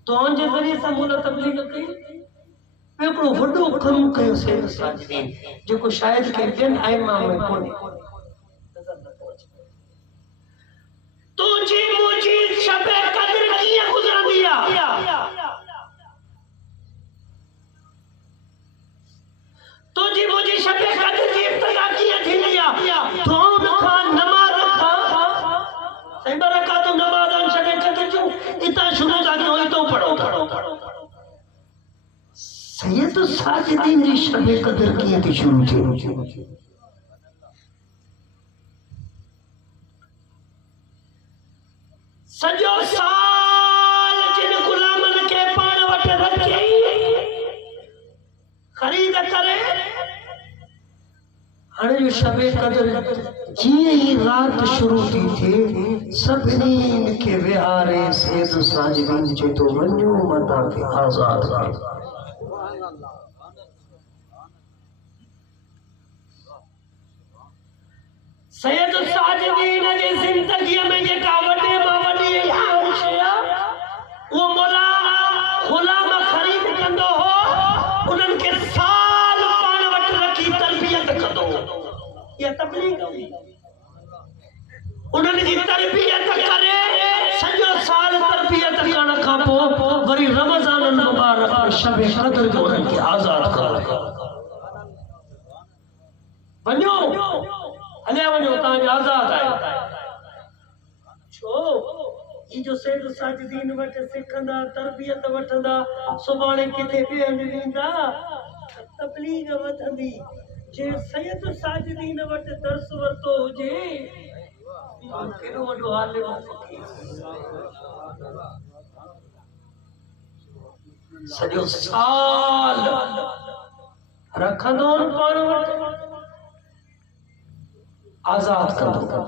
दुआउनि जे ज़रिए सां बोला तबलीग कई। हिकिड़ो वॾो कमु कयो सैयद साजिदीन जेको शायदि के ॿियनि आइमा में कोन्हे। तुझी मुझी शबे कद्र कीअं गुज़रंदी आहे, तुझी मुझी शबे कद्र जी इब्तिदा कीअं थींदी आहे। दुआऊं रखां नमाज़ रखां सही बरका तो नमाज़ शबे कद्र जो इतां शुरू था कयो इतो पढ़ो। सैयद साजिदीन जी शबे कद्र कीअं थी शुरू थिए। सॼो साल जिन गुलामनि खे पाण वटि रखी ख़रीद करे हाणे जो शबे कद्र जीअं ई राति शुरू थी थिए सभिनी खे विहारे सैयद साजिदीन चए थो वञो मां तव्हांखे आज़ाद कयां। सैयद साजिदीन जी ज़िंदगीअ में जेका वॾे मां वॾी अहम शइ उहो मौला ग़ुलाम ख़रीद कंदो हो, उन्हनि खे साल पाण वटि रखी तरबियत कंदो। इहा तबलीग हुई। उन्हनि जी तरबियत करे सॼो साल तरबियत करण खां पोइ वरी रमज़ान मुबारक शबे कद्र जो उन्हनि खे आज़ाद करो। वञो हले वञो तव्हांजो आज़ाद आहे। छो ई जो सैयद साजिदीन वटि सिखंदा तरबियत वठंदा सुभाणे किथे ॿिए हंधि वेंदा तबलीग वधंदी। जे सैयद साजिदीन वटि दर्स वरितो हुजे केॾो वॾो आलिम सॼो साल रखंदो पाण वटि आज़ाद कंदो।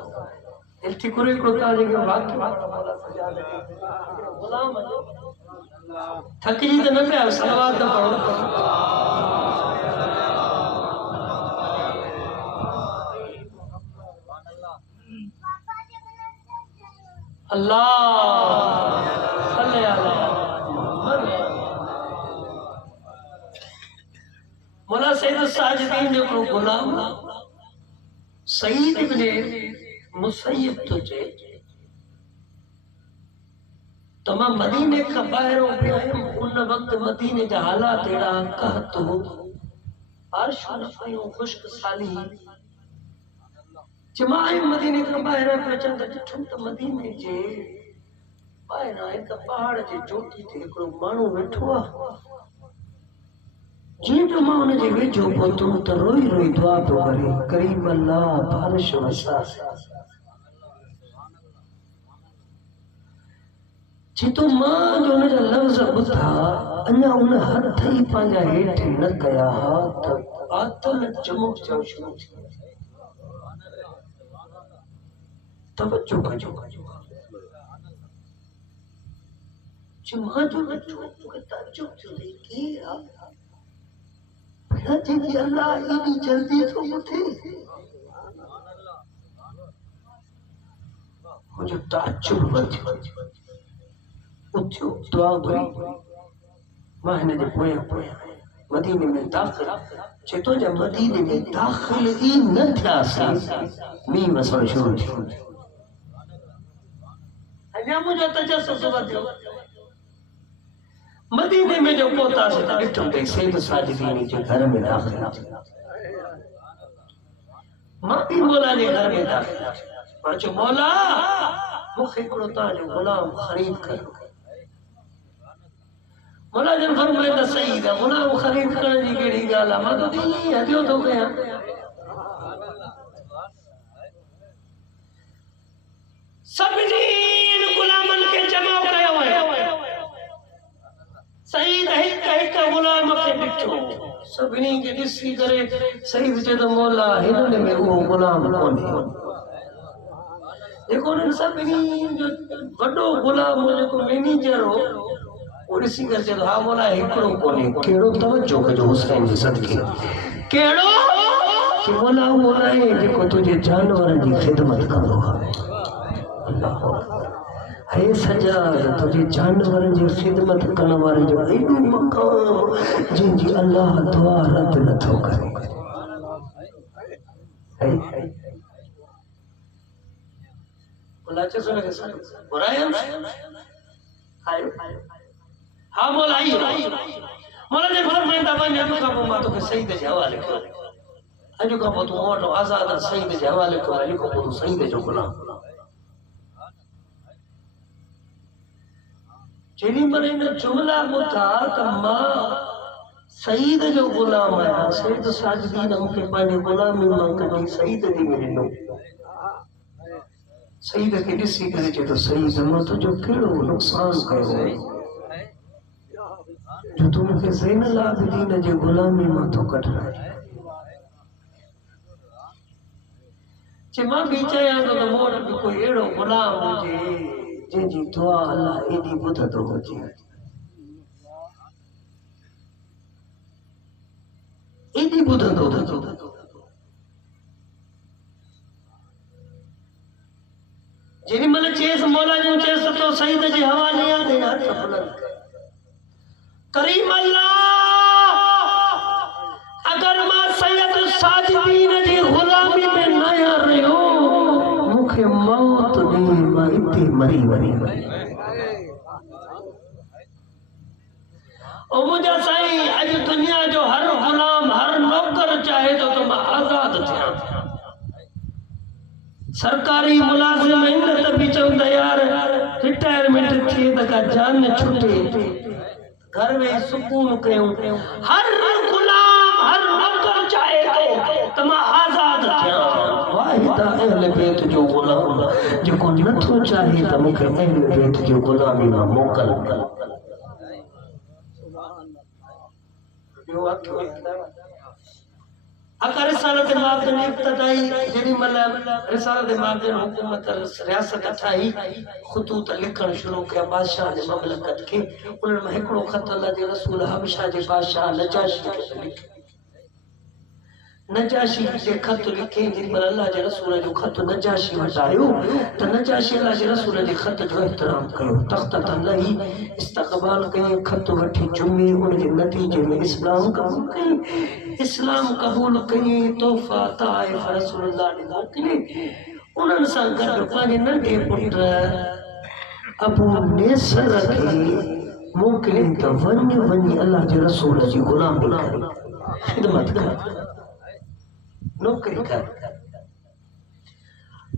इल्ती करे हिकिड़ो तव्हांजे खे वाक़ियो मौला सजा दे ग़ुलाम थकिजी त न पिया सलवात त पढ़ो। अल्लाह सल्ले अला मौला सैयद साजिदीन जो हिकिड़ो ग़ुलाम सईद इब्न मुसय्यब तो चए तो मां मदीने खां ॿाहिरों पियो आयुमि। उन वक़्तु मदीने जा हालात अहिड़ा कहत हो, बारिशूं न पयूं, ख़ुश्क साली। जमा आयुमि मदीने खां ॿाहिरां पियो अचां त ॾिठुमि त मदीने जे ॿाहिरां हिकु पहाड़ जे चोटी ते हिकिड़ो माण्हू वेठो आहे। जीअं जो मां हुनजे वेझो पहुतुमि त रोई रोई दुआ पियो करे करीम अल्लाह बारिश वसा चेतो मां जो हुनजा लफ़्ज़ ॿुधा अञा उन हथ ई पंहिंजा हेठि न कया त बादल चमक थियणु शुरू थी विया। तवज्जो कजो मां जो वेठो मूंखे ताजुब थियो त केरु आहे। जी अल्लाह इतनी जल्दी तो उठे मुझे ताज्जुब थियो उठो दुआ करी मां हिन जे पोयां मदीने में दाख़िल चेतो जब मदीने में दाख़िल ई न थियासीं मींहुं वसणु शुरू थियो। अञा मुंहिंजो तजस्सुस वधियो। मदीने में जो पहुतासीं त ॾिठो त सैयद साजिदीन जे घर में दाख़िल थियो। मां बि मौला जे घर में दाख़िल थियो। मां चयो मौला मूंखे हिकिड़ो तव्हांजो ग़ुलाम ख़रीद कयो। मौला जन फरमाए त सही आहे, ग़ुलाम ख़रीद करण जी कहिड़ी ॻाल्हि आहे। मां त ईअं हदियो थो कयां। सभिनी ग़ुलामनि खे जमा कयो वियो। सईद हिक ग़ुलाम खे ॾिठो, सभिनी खे ॾिसी करे सईद चए त मौला हिन में उहो ग़ुलाम कोन्हे। देखो ने सभिनी जो वॾो गुलाम जेको मैनेजर हो वो ॾिसी करे चयो हा मोला हिकिड़ो कोन्हे कहिड़ो तवजो कजो हुसैन जे सदके कहिड़ो कि मोला उहो आहे जेको तुंहिंजे जानवरनि जी ख़िदमत कंदो आहे अल्लाह हे सजाद तुंहिंजे जानवरनि जी ख़िदमत करण वारे जो एॾो मक़ाम जंहिंजी अल्लाह दुआ रद नथो करे बोला चलो के साथ बुरायम आयो हाँ मोला आई मोला ने फर्क नहीं था बन अजु का मां तो के सही दे हवाले कयो अजु का तू मोटो आजाद सही दे हवाले कयो अजु को तू सही दे जो गुलाम जेडी मरे ने जुमला मुता त मां सईद जो गुलाम है सईद साजदीन हमके पाने गुलामी मां कदी सईद दी मिलनो सईद के ॾिसी करे चयो त सईद मां तुंहिंजो कहिड़ो नुक़सान कयो जो तू मूंखे ज़ैनुल आबिदीन जे गुलामी मां थो कढाए जे मां बि चाहियां थो त मूं वटि कोई अहिड़ो गुलाम हुजे जंहिंजी दुआ अलाह एॾी ॿुधंदो हुजे एॾी ॿुधंदो हुजे जेॾी महिल चएसि मौला जो चएसि तो सईद जे हवाले यादि हथ बुलंद करीम अल्लाह अगर मां सैयद साजिदीन जी गुलामी में न रहियो मूंखे मौत ॾे मां हिते मरी वञी ओ मुंहिंजा साईं अॼु दुनिया जो हर गुलाम हर नौकर चाहे थो त मां आज़ाद थियां सरकारी मुलाज़िम इन त बि चवंदा यार रिटायरमेंट थिए त का जान छुटे घर में सुकून कयूं हर गुलाम हर नौकर चाहे तो मां आज़ाद थियां वाहिद अहल बैत जो गुलाम जेको नथो चाहे त मूंखे अहल बैत जो गुलामी मां मोकल अगर रिसालत माबदन इब्तदाई जेडी मतलब रिसालत माबदन हुकूमत रियासत ठाही खतूत लिखण शुरू किया बादशाह ने ममलकत के उन में एकड़ो खत अल्लाह के रसूल हबशा के बादशाह नजाशी के लिखे नजाशी के खत लिखे जिन पर अल्लाह के रसूल जो खत नजाशी वटायो तो नजाशी अल्लाह के रसूल के खत जो एहतराम कयो तख्त तलही इस्तकबाल कई खत वठी जुमे उन के नतीजे में इस्लाम कबूल कई तोहफा ताइफ रसूलुल्लाह ने मोकले उन्हनि सां गॾु पंहिंजे नंढे पुट अबू नेसर खे मोकिले त वञी अल्लाह जे रसूल जी गुलामी कर ख़िदमत कर नौकरी कर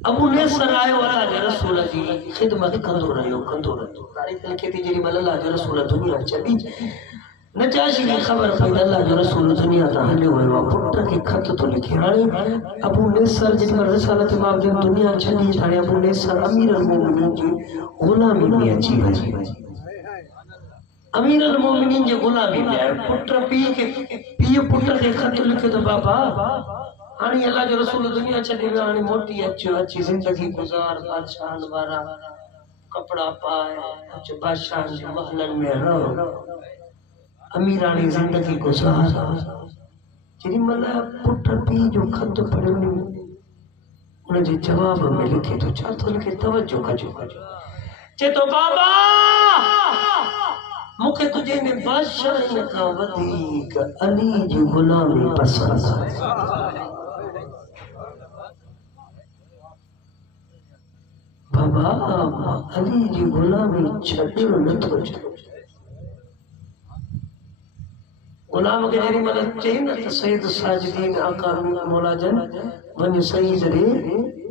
अबू नेसर आयो अल्लाह जे रसूल जी ख़िदमत कंदो रहियो तारीख़ लिखे थी जेॾी महिल अल्लाह जो रसूल दुनिया छॾी नजाशी की खबर पई अल्लाह जो रसूल दुनिया ता हलियो वियो पुट के खत तो लिखे हाणे अबू नेसर जेॾी महिल रिसालत माबदन दुनिया छॾी हाणे अबू नेसर अमीर अल मोमिनीन जी गुलामी में अची वियो अमीर अल मोमिनीन जी गुलामी में आयो पुट पीउ पुट के खत लिखे तो बाबा हाणे अल्लाह जो रसूल दुनिया छॾे वियो हाणे मोटी अची ज़िंदगी गुज़ार बादशाह वारा कपड़ा पाए अच बादशाह जे महलन में रहो अमीरानी जिंदगी गुज़ार जेॾी महिल पुट पीउ जो खत पढ़ियो उन जे जवाब में लिखे तो छा थो लिखे तवजो कजो चे तो बाबा मूंखे तुझे में बादशाह खां वधीक अली जी गुलामी पसंद आहे बाबा अली जी गुलामी छॾणु नथो चाहे गुलाम के जेरी मदद चाहिए ना तो सैयद साजिदीन आका मौला जन वञ सईद रे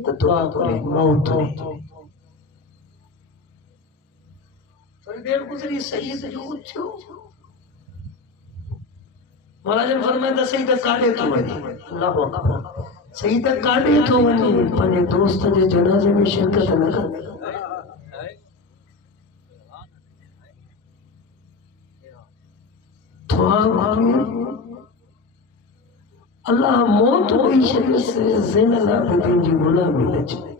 तो दुआ करे मौत रे थोड़ी देर गुजरी सईद जो उठियो मौला जन फरमाया सईद काॾे तो वञे अल्लाह अकबर सईद काॾे तो वञे पंहिंजे दोस्त जे जनाज़े में शिरकत न करे अल्लाह मौत ॾेई छॾियसि ज़ैनुल आबिदीन जी गुलामी न छॾे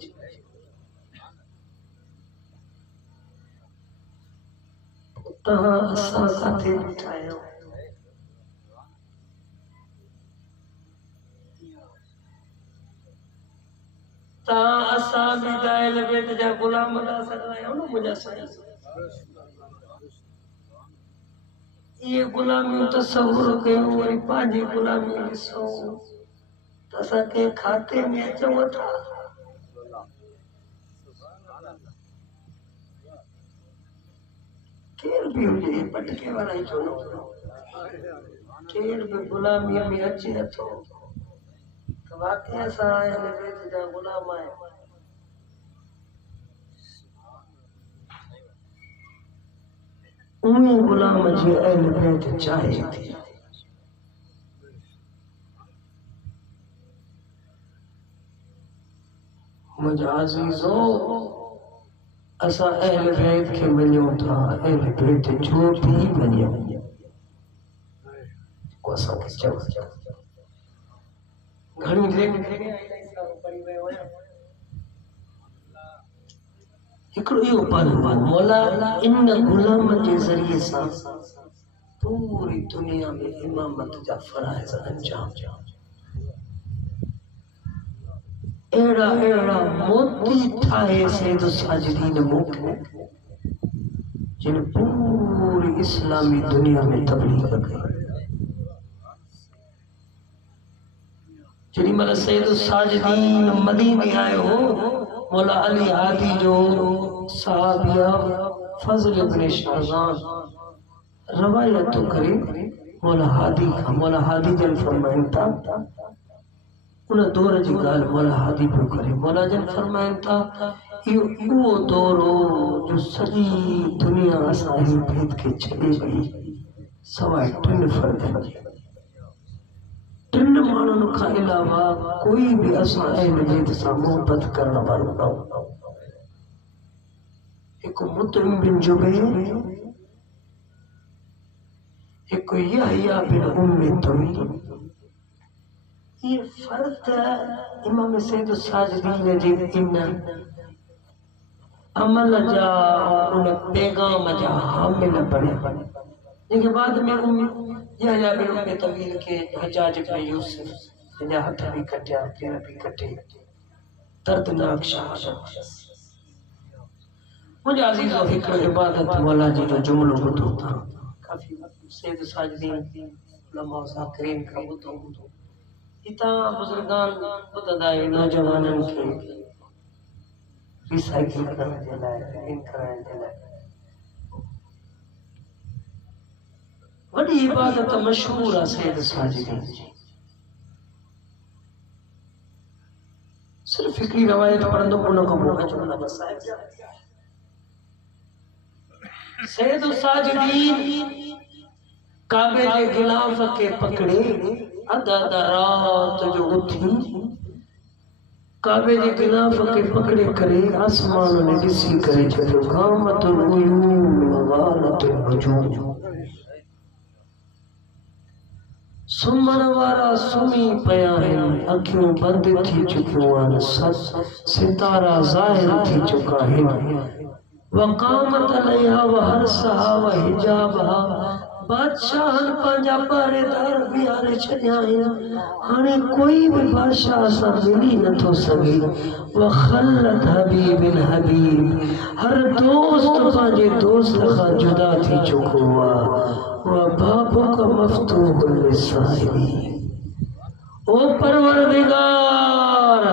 तहां असां काथे बीठा आहियूं। तहां असां बि अहल बैत जा गुलाम था सघंदा आहियूं न मुंहिंजा साईं। ये गुलामी तस्वुर कयूं वरी पंहिंजी गुलामी ॾिसूं त असां कंहिं खाते में अचूं था। केर भी हुजे पटके वाला ही छो न केर भी गुलामीअ में अचे नथो त वाकई असां अहल बैत जा गुलाम आहियूं। उहे गुलाम जी अहल बैत चाहे थी। मुंहिंजा अज़ीज़ो असां अहल बैत खे मञूं था, अहल बैत जो भी मञूं को असांखे चवनि घणी लेख हिकिड़ो इहो पल मौला इन गुलाम जे ज़रिए सां पूरी दुनिया में इमामत जा फराइज़ अंजाम अहिड़ा अहिड़ा मोती ठाहे सैयद साजिदीन मूंखे जिन पूरी इस्लामी दुनिया में तबलीग कई। जेॾी महिल सैयद साजिदीन मदीने आयो हो मौला अली हादी जो साहबिया फज़ल इब्न शाहज़ान रवायत तो करे मौला हादी खां। मौला हादी जन फरमाइनि था उन दौर जी ॻाल्हि मौला हादी पियो करे। मौला जन फरमाइनि था इहो उहो दौर हो जो सॼी दुनिया असां अहल बैत खे छॾे वई सवाइ टिनि फर्दनि जे। टिनि माण्हुनि खां अलावा कोई भी असां अहल बैत सां मोहबत करण वारो न हो। हिकु मुतइम बिन जुबैर, हिकु यहया बिन उम्मे तमीम। ये फर्द इमाम सैयद साजिदीन जे इन अमल जा उन पैगाम जा हामिल बणिया जेके बाद में यहया बिन उम्मे तमीम के हज्जाज बिन यूसुफ जिनजा हथ भी कटिया पेर भी कटे दर्दनाक शहादत। मुंहिंजा अज़ीज़ो हिकिड़ो इबादत मौला जी जो जुमिलो ॿुधो था काफ़ी सैयद साजिदीन उलमा ज़ाकिरीन खां ॿुधो इतां बुज़ुर्गान ॿुधंदा आहियूं नौजवाननि खे रिसाइकिल करण जे लाइ इन करण जे लाइ वॾी इबादत मशहूर आहे सैयद साजिदीन जी। सिर्फ हिकिड़ी रवायत पढ़ंदो उन खां पोइ जुमिला मसाइल सैयद साजिदीन काबे जे गिलाफ के पकड़े अदा रात जो उठी काबे जे गिलाफ के पकड़े करे आसमान ने ॾिसी करे चयो कामतुल उयून वगालतुल वजूद। सुम्हण वारा सुम्ही पिया आहिनि अखियूं बंदि थी चुकियूं आहिनि सितारा ज़ाहिर थी चुका आहिनि वकामत अलैहा वहरसहा वहिजाबहा। बादशाहन पंहिंजा पहरेदार बीहारे छॾिया आहिनि हाणे कोई भी बादशाह सां मिली नथो सघे। वखलत हबीबिन हबीब हर दोस्त पंहिंजे दोस्त खां जुदा थी चुको आहे। वबाबुक मफ्तूहुल लिसाइली। ओ परवरदिगार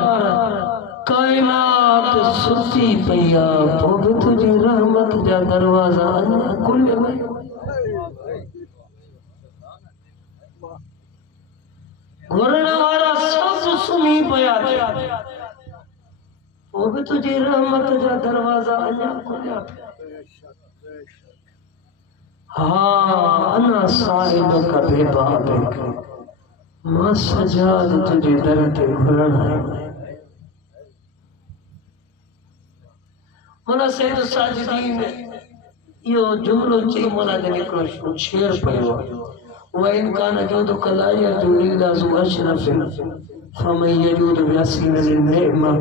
कायनात सुती पई आहे पोइ बि तुंहिंजी रहमत जा दरवाज़ा अञा खुलियल आहिनि। घुरण वारा सब सुम्ही पिया पोइ बि तुंहिंजी रहमत जा दरवाज़ा अञा खुलिया पिया। हाँ अना साहिबक बेबाबिक मां सजाद तुंहिंजे दर ते घुरण आयो। मौला सैयद साजिदीन इहो जुमिलो चई मौला जन हिकिड़ो शेर पढ़ियो आहे वइन कान जूद कलाया जो इल्ला ज़ु अशरफिन फमन यजूद बिअसीन लिन्निमा।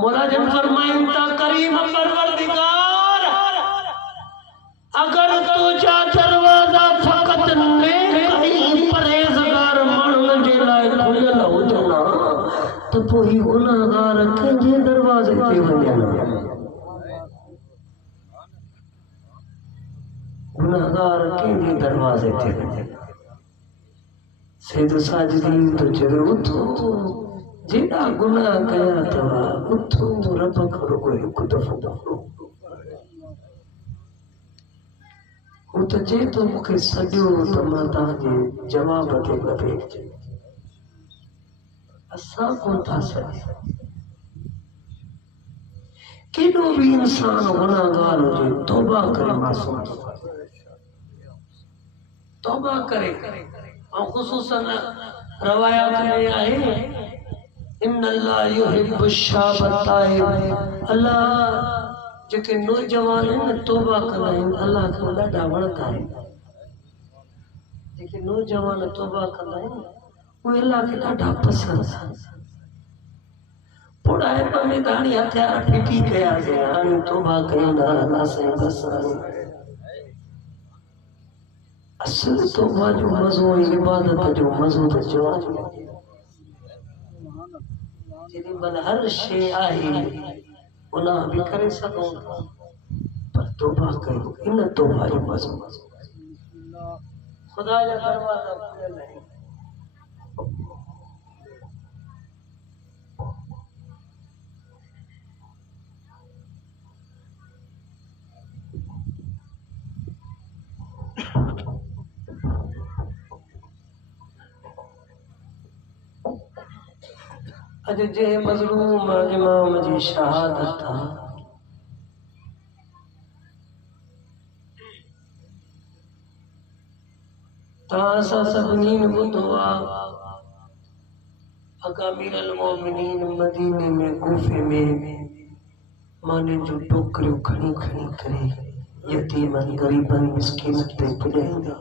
मौला जन फरमाइनि था करीम परवरदिगार अगर तो पोइ ही गुनाहगार कंहिंजे दरवाज़े ते वञनि गुनाहगार कंहिंजे दरवाज़े ते वञनि सैयद साजिदीन तो चवे उथो जेड़ा गुनाह कया अथव उथो रब खां रुॻो हिकु दफ़ो घुरो हू त चए थो मूंखे सॼो त मां तव्हांजे जवाब ते लपेटजे असां कोन था सघूं केॾो बि इंसान गुनाहगार हुजे तौबा करे मासूम तौबा करे ऐं ख़ुसूसन रवायात में आहे इन्नल्लाह युहिब्बु शाबताइब अल्लाह जेके नौजवान आहिनि तौबा कंदा आहिनि अल्लाह खे ॾाढा वणंदा आहिनि जेके नौजवान तौबा कंदा आहिनि उहे अल्लाह खे ॾाढा पसंदि आहिनि बुढ़ाइप में त हाणे हथियार फिटी कयासीं हाणे तौबा कयूं था अल्लाह साईं बसि असल तौबा जो मज़ो इबादत जो मज़ो त जवान जेॾीमहिल हर शइ आहे गुनाह बि करे सघूं था पर तौबा कयो इन तौबा जो मज़ो ख़ुदा जा दरवाज़ा खुलियल आहिनि अज जे मज़लूम इमाम जी शहादत था तासा सभिनी ॿुधो आहे अमीर अल मोमिनीन मदीने में गुफे में माने जो टोकरियूं खणी खणी करे यतीमन गरीबन मिस्किन ते पुॼाईंदा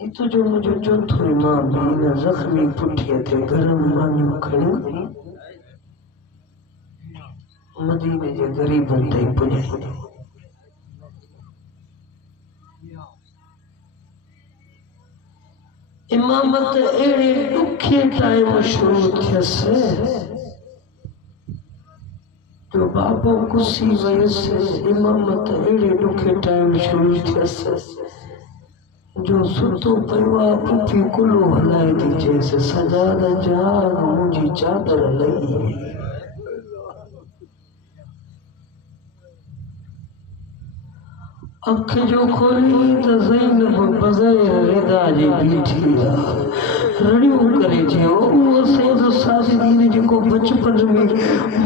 हिते जो मुझे चौथो इमाम भी न जख्मी पुठिया ते गरम मानियूं खणी मदीने जे गरीबन ते पुॼाईंदा इमामत अहिड़े ॾुखे टाइम शुरू थियसि जो बाबो कुसी वयसि इमामत अहिड़े ॾुखे टाइम शुरू थियसि जो सुतो पियो आहे पुफी कुलो हलाए थी चएसि सजाद जाग मुंहिंजी चादर लही अख जो खोली त ज़ैनब बग़ैर रिदा जी बीठी आहे रड़ियूं करे चयो उहो सैयद साजिदीन जेको बचपन में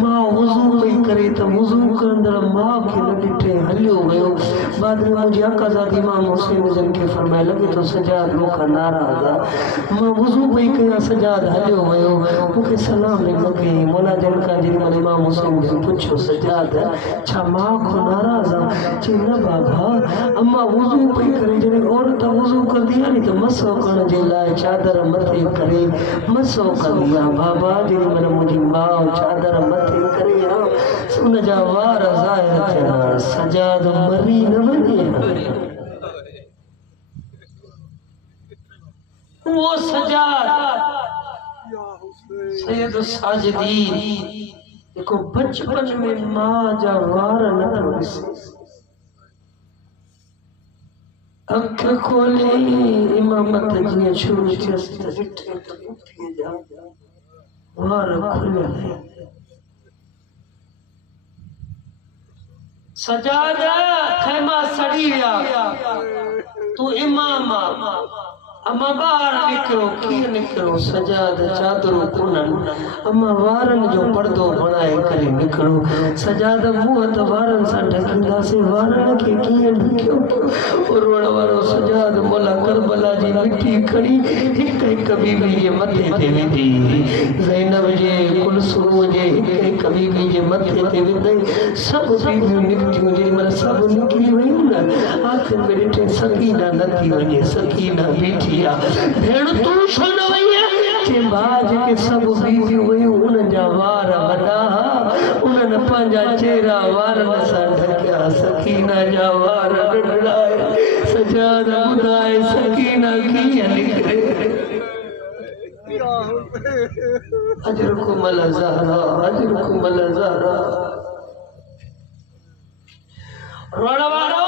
मां वुज़ू पई करे त वुज़ू कंदड़ मां खे न ॾिठे हलियो वियो बाद में मुंहिंजी अकाज़ादी इमाम हुसैन जन खे फरमाए लॻे थो सजाद मूंखां नाराज़ आहे मां वुज़ू पई कयां सजाद हलियो वियो मूंखे सलाम न कई मौला जन खां जेॾीमहिल इमाम हुसैन जन पुछियो सजाद छा मां खां नाराज़ आहे चई न बाबा अम्मा वुज़ू पई करे जॾहिं औरत वुज़ू कंदी आहे नी त मसो करण जे लाइ चादर मथे करे मसो कंदी आहे बाबा जेॾीमहिल मुंहिंजी माउ चादर मथे करे उन जा वार ज़ाहिर थियनि सजाद मरी न वञे उहो सजाद सैयद साजिदीन जेको बचपन में मां जा वार न ॾिसे अख खोले इमामत जीअं शुरू थियसि त ॾिठे त पुफीअ जा वार खुलियल सजाद खैमा सड़ी विया तू इमाम अम्मा ॿाहिर निकिरो कीअं निकिरो सजाद चादरूं कोन्हनि अम्मा वारनि जो पर्दो बणाए करे निकिरो सजाद मुंहं त वारनि सां ढकींदासीं वारनि खे कीअं ढकियो रोअण वारो सजाद मौला करबला जी मिठी खणी हिक हिक बीबी जे मथे ते विधी ज़ैनब जे कुलसूम जे हिक हिक बीबी जे मथे ते विधई सभु बीबियूं निकितियूं जेॾीमहिल सभु निकिरी वयूं न आख़िर में ॾिठे सकीना न थी वञे सकीना बीठी भेण तू छो न वई के भाउ जेके सभु बीबियूं वयूं उन्हनि जा वार वॾा उन्हनि पंहिंजा चेहरा वारनि सां ढकिया सकीना जा वार नंढड़ा सजाद ॿुधाए सकीना कीअं निकिरे अजरुकुम अला ज़हरा, अजरुकुम अला ज़हरा। रोणवारो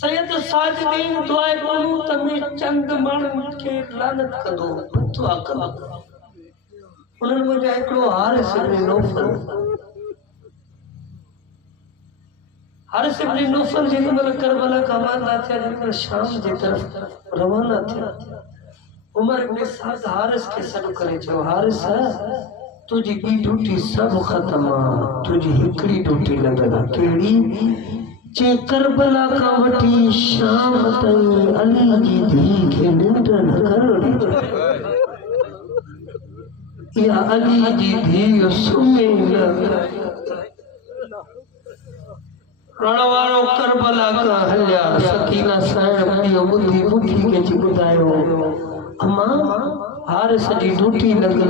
सैयद साजदीन दुआए बोलूं तमे चंद माण्हुनि खे लानत कंदो, दुआ कंदो। उन्हनि मुंहिंजा हिकिड़ो हारिस इब्न नौफल जेॾी महिल करबला खां वांदा थिया, जेॾी महिल शाम जी तरफ़ रवाना थिया, उमर इब्न साद हारिस खे सॾु करे चयो, हारिस तुंहिंजी ॿी ड्यूटी सभु ख़तम आहे, तुंहिंजी हिकिड़ी ड्यूटी लॻल आहे। कहिड़ी? जे करबला खां वठी शाम ताईं अली जी धीउ खे निंड न करणु ॾिजे। इहा अली जी धीउ सुम्हे न। रणवारो करबला खां हलिया, सकीना साहिब इहो ॿुधी ॿुधी खे ॿुधायो, अम्मा हारिस जी ड्यूटी लॻल